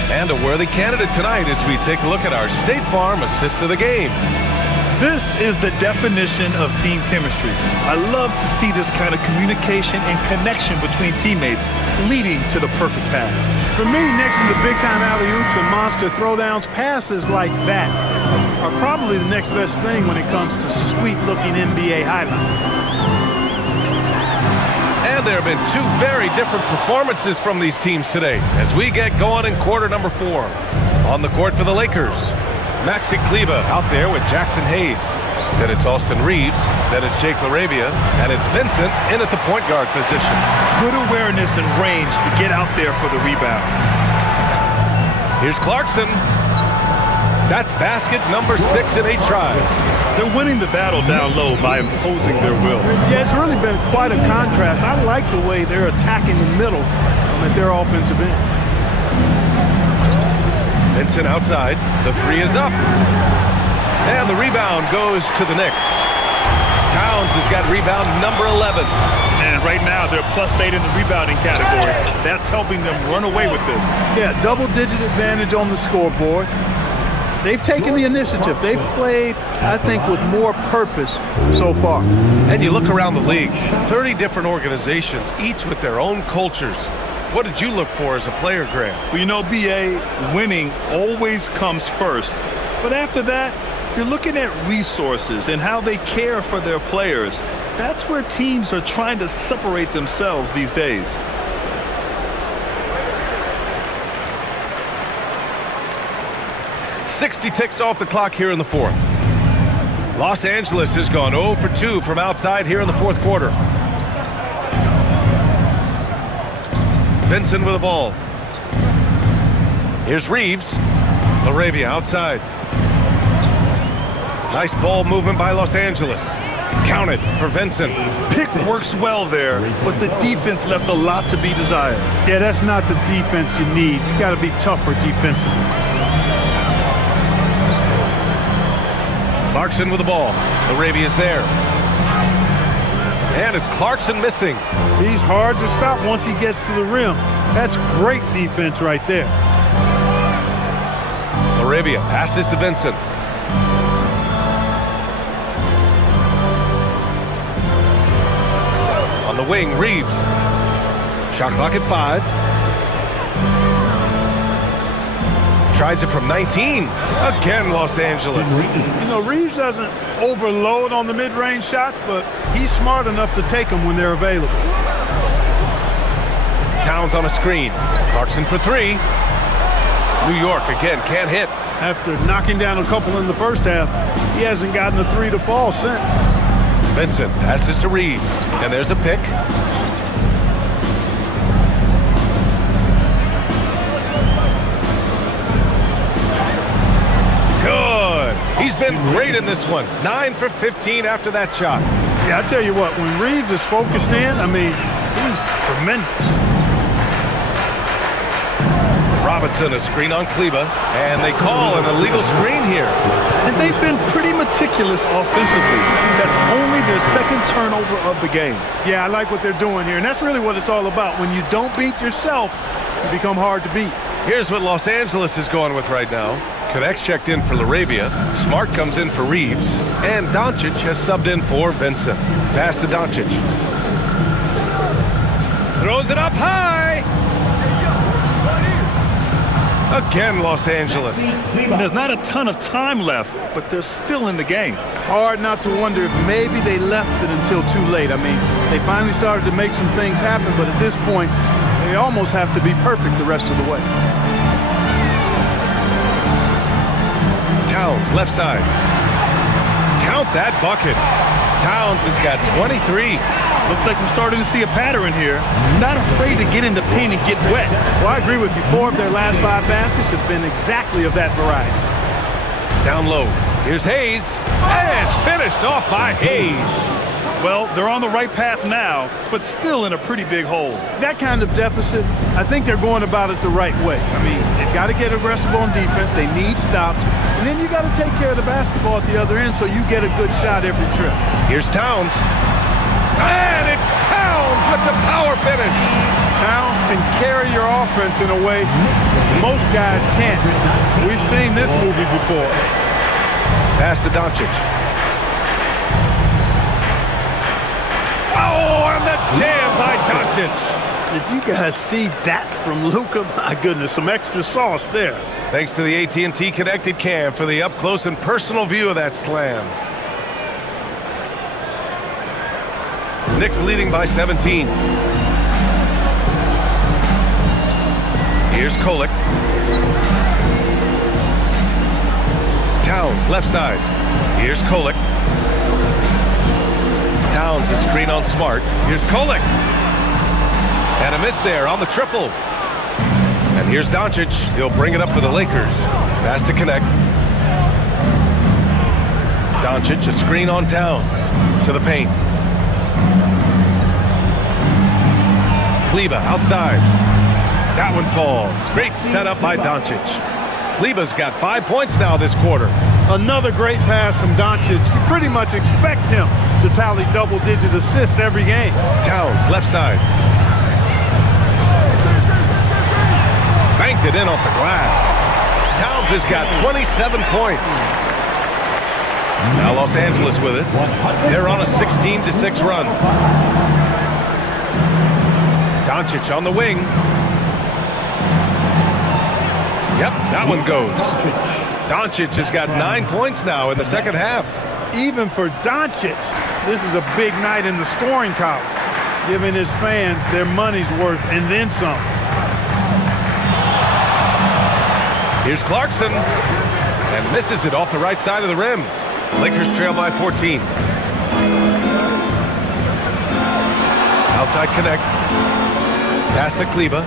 And a worthy candidate tonight as we take a look at our State Farm Assists of the Game. This is the definition of team chemistry. I love to see this kind of communication and connection between teammates leading to the perfect pass. For me, next to the big-time alley-oops and monster throwdowns, passes like that are probably the next best thing when it comes to sweet-looking NBA highlights. And there have been 2 very different performances from these teams today as we get going in quarter number 4. On the court for the Lakers, Maxi Kleba out there with Jackson Hayes. Then it's Austin Reeves. Then it's Jake LaRavia. And it's Vincent in at the point guard position. Good awareness and range to get out there for the rebound. Here's Clarkson. That's basket number 6 in 8 tries. They're winning the battle down low by imposing their will. Yeah, it's really been quite a contrast. I like the way they're attacking the middle at their offensive end. Vincent outside. The 3 is up. And the rebound goes to the Knicks. Towns has got rebound number 11. And right now they're +8 in the rebounding category. That's helping them run away with this. Yeah, double-digit advantage on the scoreboard. They've taken the initiative. They've played, I think, with more purpose so far. And you look around the league, 30 different organizations, each with their own cultures. What did you look for as a player, Graham? Well, you know, BA, winning always comes first. But after that, you're looking at resources and how they care for their players. That's where teams are trying to separate themselves these days. .60 ticks off the clock here in the fourth. Los Angeles has gone 0 for 2 from outside here in the fourth quarter. Vincent with the ball. Here's Reeves. LaRavia outside. Nice ball movement by Los Angeles. Counted for Vincent. Pick works well there, but the defense left a lot to be desired. Yeah, that's not the defense you need. You got to be tougher defensively. Clarkson with the ball. LaRavia's there. And it's Clarkson missing. He's hard to stop once he gets to the rim. That's great defense right there. LaRavia passes to Vincent. On the wing, Reeves. Shot clock at 5. Tries it from 19. Again, Los Angeles. You know, Reeves doesn't overload on the mid-range shots, but he's smart enough to take them when they're available. Towns on a screen. Clarkson for 3. New York again can't hit. After knocking down a couple in the first half, he hasn't gotten a 3 to fall since. Vincent passes to Reeves. And there's a pick. He's been great in this one. 9 for 15 after that shot. Yeah, I tell you what, when Reeves is focused in, I mean, he's tremendous. Robinson, a screen on Kleba, and they call an illegal screen here. And they've been pretty meticulous offensively. That's only their second turnover of the game. Yeah, I like what they're doing here, and that's really what it's all about. When you don't beat yourself, you become hard to beat. Here's what Los Angeles is going with right now. Connects checked in for LaRavia. Smart comes in for Reeves. And Doncic has subbed in for Vincent. Pass to Doncic. Throws it up high. Again, Los Angeles. And there's not a ton of time left, but they're still in the game. Hard not to wonder if maybe they left it until too late. I mean, they finally started to make some things happen, but at this point, they almost have to be perfect the rest of the way. Towns, left side. Count that bucket. Towns has got 23. Looks like we're starting to see a pattern here. Not afraid to get in the paint and get wet. Well, I agree with you. 4 of their last 5 baskets have been exactly of that variety. Down low. Here's Hayes. And finished off by Hayes. Well, they're on the right path now, but still in a pretty big hole. That kind of deficit, I think they're going about it the right way. I mean, they've got to get aggressive on defense. They need stops. And then you got to take care of the basketball at the other end so you get a good shot every trip. Here's Towns. And it's Towns with the power finish. Towns can carry your offense in a way most guys can't. We've seen this movie before. Pass to Doncic. Oh, and the jam by Doncic. Did you guys see that from Luka? My goodness, some extra sauce there. Thanks to the AT&T Connected Cam for the up-close and personal view of that slam. Knicks leading by 17. Here's Kolek. Towns, left side. Here's Kolek. Towns, a screen on Smart. Here's Kolek. And a miss there on the triple. And here's Doncic. He'll bring it up for the Lakers. Pass to connect. Doncic, a screen on Towns. To the paint. Kleber outside. That one falls. Great setup by Doncic. Kleber's got 5 points now this quarter. Another great pass from Doncic. You pretty much expect him to tally double-digit assists every game. Towns, left side. Banked it in off the glass. Towns has got 27 points. Now Los Angeles with it. They're on a 16-6 run. Doncic on the wing. Yep, that one goes. Doncic has got 9 points now in the second half. Even for Doncic, this is a big night in the scoring column, giving his fans their money's worth and then some. Here's Clarkson, and misses it off the right side of the rim. Lakers trail by 14. Outside connect. Pass to Kleber.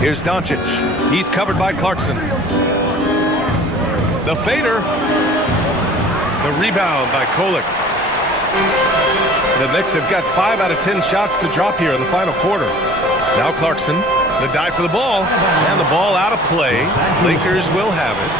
Here's Doncic. He's covered by Clarkson. The fader. The rebound by Kolek. The Knicks have got 5 out of 10 shots to drop here in the final quarter. Now Clarkson. The dive for the ball. And the ball out of play. Lakers will have it.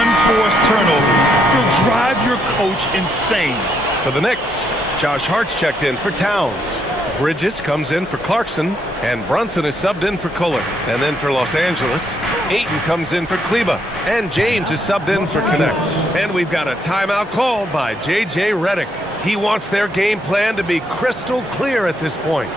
Unforced turnovers. They'll drive your coach insane. For the Knicks, Josh Hart's checked in for Towns. Bridges comes in for Clarkson, and Brunson is subbed in for Kolek. And then for Los Angeles, Ayton comes in for Kleber, and James is subbed in for Connect. And we've got a timeout called by J.J. Redick. He wants their game plan to be crystal clear at this point.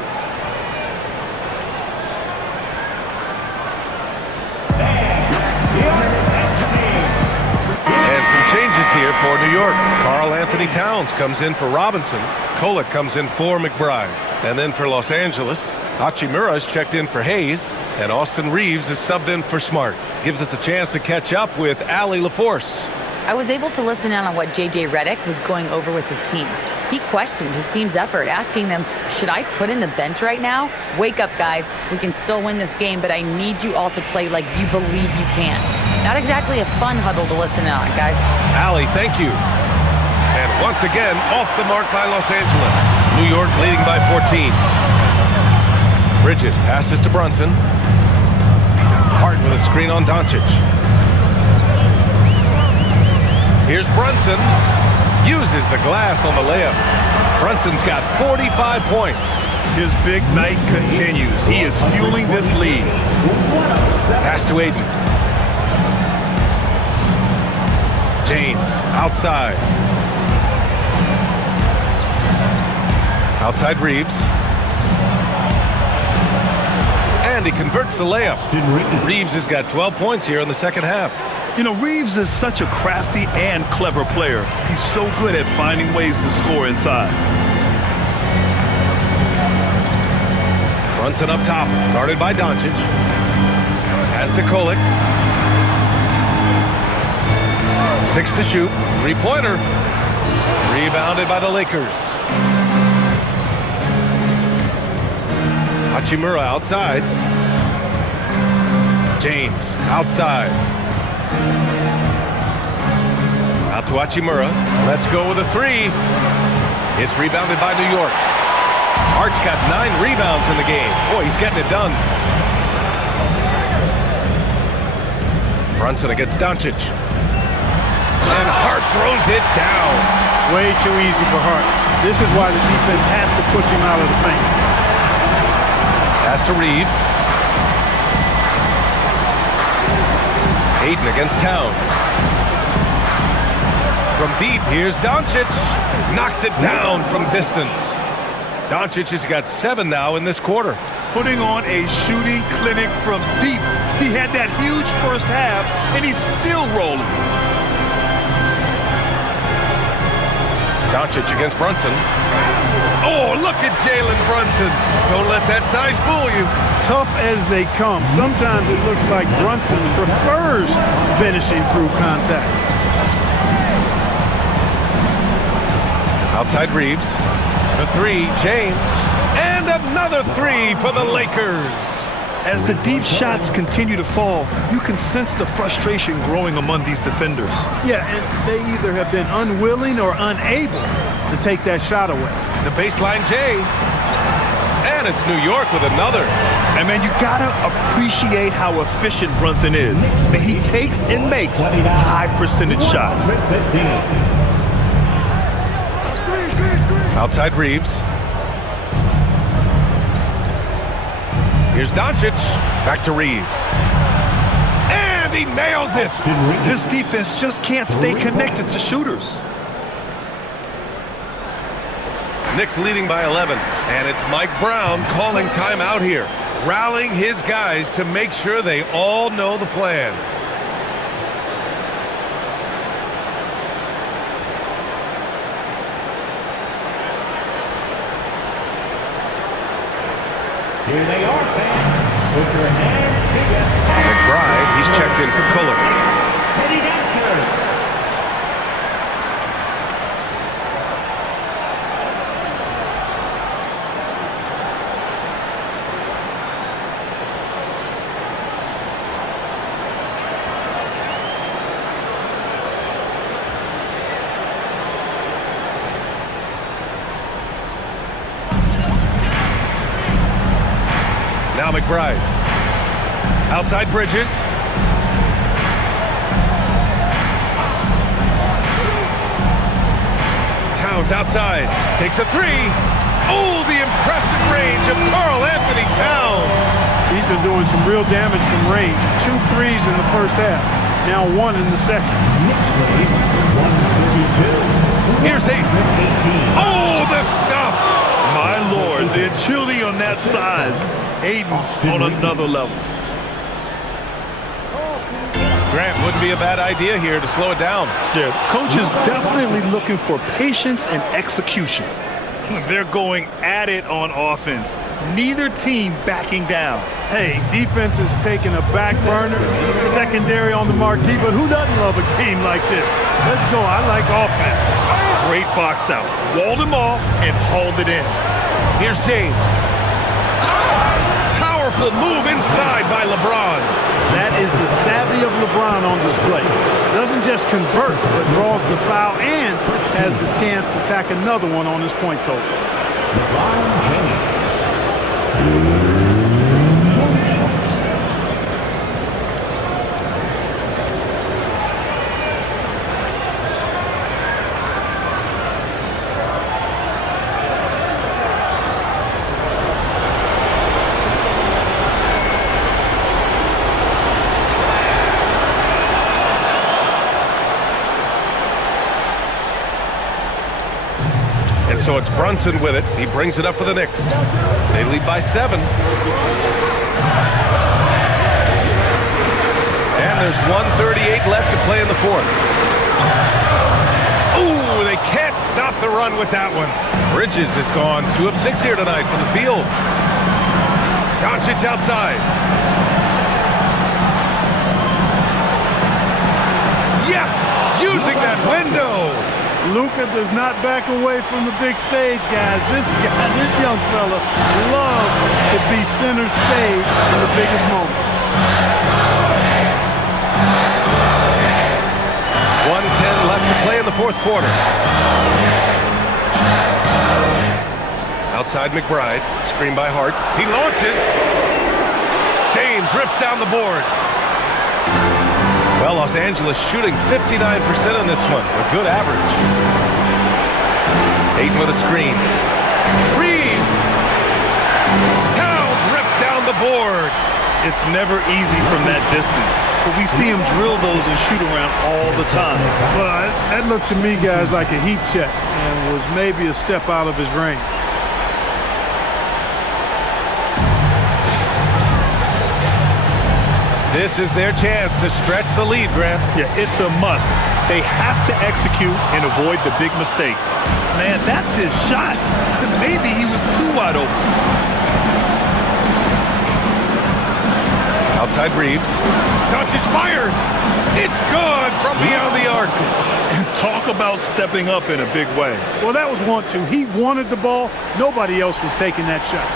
And some changes here for New York. Karl Anthony Towns comes in for Robinson. Kolek comes in for McBride. And then for Los Angeles, Hachimura is checked in for Hayes, and Austin Reeves is subbed in for Smart. Gives us a chance to catch up with Allie LaForce. I was able to listen in on what J.J. Redick was going over with his team. He questioned his team's effort, asking them, should I put in the bench right now? Wake up, guys. We can still win this game, but I need you all to play like you believe you can. Not exactly a fun huddle to listen in on, guys. Allie, thank you. And once again, off the mark by Los Angeles. New York leading by 14. Bridges passes to Brunson. Hart with a screen on Doncic. Here's Brunson. Uses the glass on the layup. Brunson's got 45 points. His big night continues. He is fueling this lead. Pass to Ayton. James outside. Outside Reeves. And he converts the layup. Reeves has got 12 points here in the second half. You know, Reeves is such a crafty and clever player. He's so good at finding ways to score inside. Brunson up top, guarded by Doncic. Pass to Kolek. 6 to shoot. Three-pointer. Rebounded by the Lakers. Hachimura outside. James outside. Out to Hachimura. Let's go with a three. It's rebounded by New York. Hart's got 9 rebounds in the game. Boy, he's getting it done. Brunson against Doncic. And Hart throws it down. Way too easy for Hart. This is why the defense has to push him out of the paint. Pass to Reeves. Ayton against Towns. From deep, here's Doncic. Knocks it down from distance. Doncic has got 7 now in this quarter. Putting on a shooting clinic from deep. He had that huge first half, and he's still rolling. Doncic against Brunson. Oh, look at Jalen Brunson. Don't let that size fool you. Tough as they come. Sometimes it looks like Brunson prefers finishing through contact. Outside Reeves. The three, James. And another three for the Lakers. As the deep shots continue to fall, you can sense the frustration growing among these defenders. Yeah, and they either have been unwilling or unable to take that shot away. The baseline J. And it's New York with another. And man, you gotta appreciate how efficient Brunson is. Man, he takes and makes high percentage shots. Outside Reeves. Here's Doncic. Back to Reeves. And he nails it. This defense just can't stay connected to shooters. Knicks leading by 11. And it's Mike Brown calling timeout here. Rallying his guys to make sure they all know the plan. Here they are, fans. Put your hands together. McBride, he's checked in for Fuller. City Raptors. Now McBride. Outside Bridges. Towns outside. Takes a three. Oh, the impressive range of Karl-Anthony Towns. He's been doing some real damage from range. 2 threes in the first half. Now 1 in the second. Knicks lead 132. Here's 8. Oh, the stuff. My Lord, the agility on that size. Aiden's on another level. Grant, wouldn't be a bad idea here to slow it down. Yeah, coach is definitely looking for patience and execution. They're going at it on offense. Neither team backing down. Hey, defense is taking a back burner, secondary on the marquee, but who doesn't love a game like this? Let's go. I like offense. Great box out. Walled him off and hauled it in. Here's James. Powerful move inside by LeBron. That is the savvy of LeBron on display. Doesn't just convert, but draws the foul and has the chance to tack another one on his point total. LeBron James. So it's Brunson with it. He brings it up for the Knicks. They lead by 7. And there's 1:38 left to play in the fourth. Ooh, they can't stop the run with that one. Bridges has gone 2 of 6 here tonight from the field. Doncic outside. Yes, using that window. Luka does not back away from the big stage, guys. This young fella loves to be center stage in the biggest moments. 1:10 left to play in the fourth quarter. Outside McBride, screen by Hart. He launches. James rips down the board. Well, Los Angeles shooting 59% on this one. A good average. Ayton with a screen. Reeves! Towns rips down the board. It's never easy from that distance, but we see him drill those and shoot around all the time. Well, that looked to me, guys, like a heat check and was maybe a step out of his range. This is their chance to stretch the lead, Grant. Yeah, it's a must. They have to execute and avoid the big mistake. Man, that's his shot. Maybe he was too wide open. Outside Reeves. Doncic fires. It's good from beyond the arc. Talk about stepping up in a big way. Well, that was 1-2. He wanted the ball. Nobody else was taking that shot.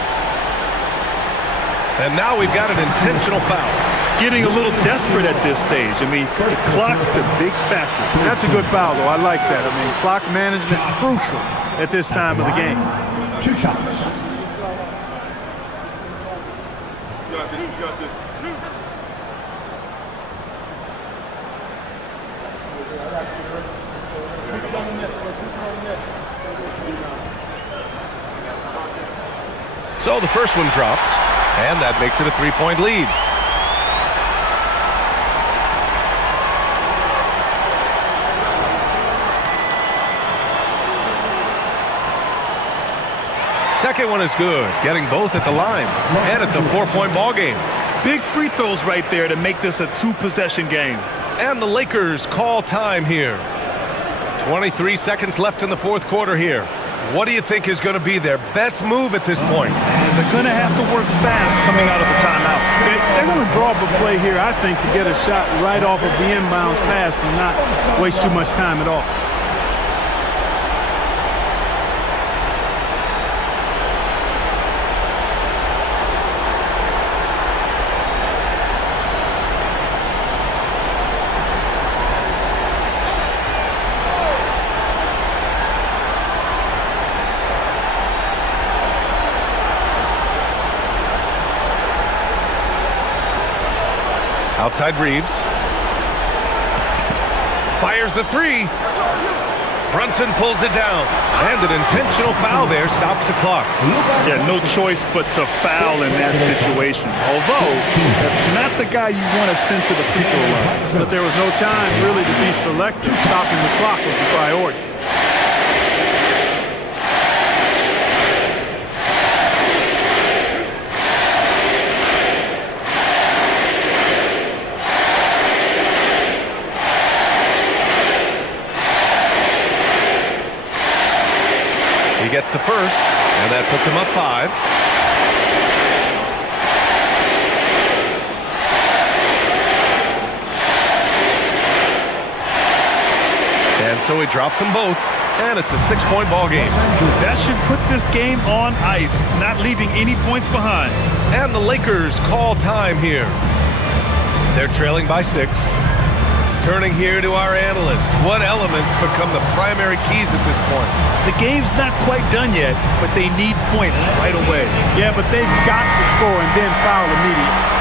And now we've got an intentional foul. Getting a little desperate at this stage. I mean, the clock's the big factor. That's a good foul, though. I like that. I mean, clock management crucial at this time of the game. 2 shots. You got this. So the first one drops, and that makes it a 3-point lead. Second one is good, getting both at the line, and it's a 4-point ball game. Big free throws right there to make this a 2-possession game. And the Lakers call time here. 23 seconds left in the fourth quarter here. What do you think is going to be their best move at this point? They're going to have to work fast coming out of the timeout. They're going to draw up a play here, I think, to get a shot right off of the inbounds pass and not waste too much time at all. Outside Reeves. Fires the 3. Brunson pulls it down. And an intentional foul there stops the clock. Yeah, no choice but to foul in that situation. Although, that's not the guy you want to send to the free throw line. But there was no time really to be selective. Stopping the clock was the priority. He gets the first, and that puts him up 5. And so he drops them both, and it's a 6-point ball game. That should put this game on ice, not leaving any points behind. And the Lakers call time here. They're trailing by 6. Turning here to our analyst. What elements become the primary keys at this point? The game's not quite done yet, but they need points right away. Yeah, but they've got to score and then foul immediately.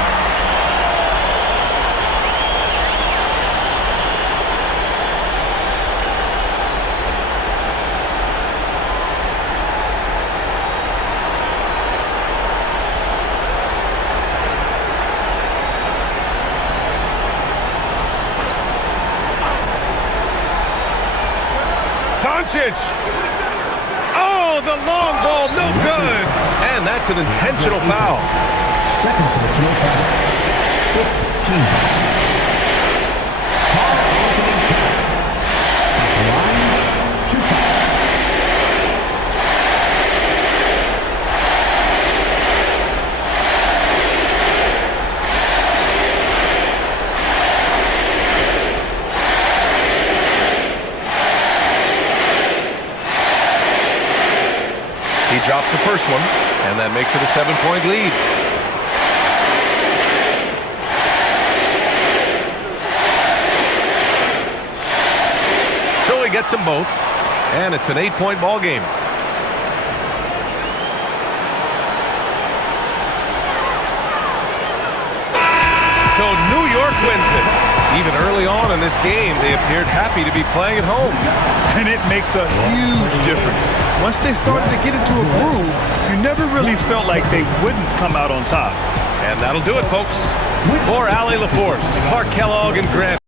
Oh, the long ball, no good. And that's an intentional foul. Second personal foul. 15. At the line, 2 shots. He drops the first one, and that makes it a 7-point lead. So he gets them both, and it's an 8-point ball game. So New York wins it. Even early on in this game, they appeared happy to be playing at home. And it makes a huge difference. Once they started to get into a groove, you never really felt like they wouldn't come out on top. And that'll do it, folks. For Allie LaForce, Clark Kellogg, and Grant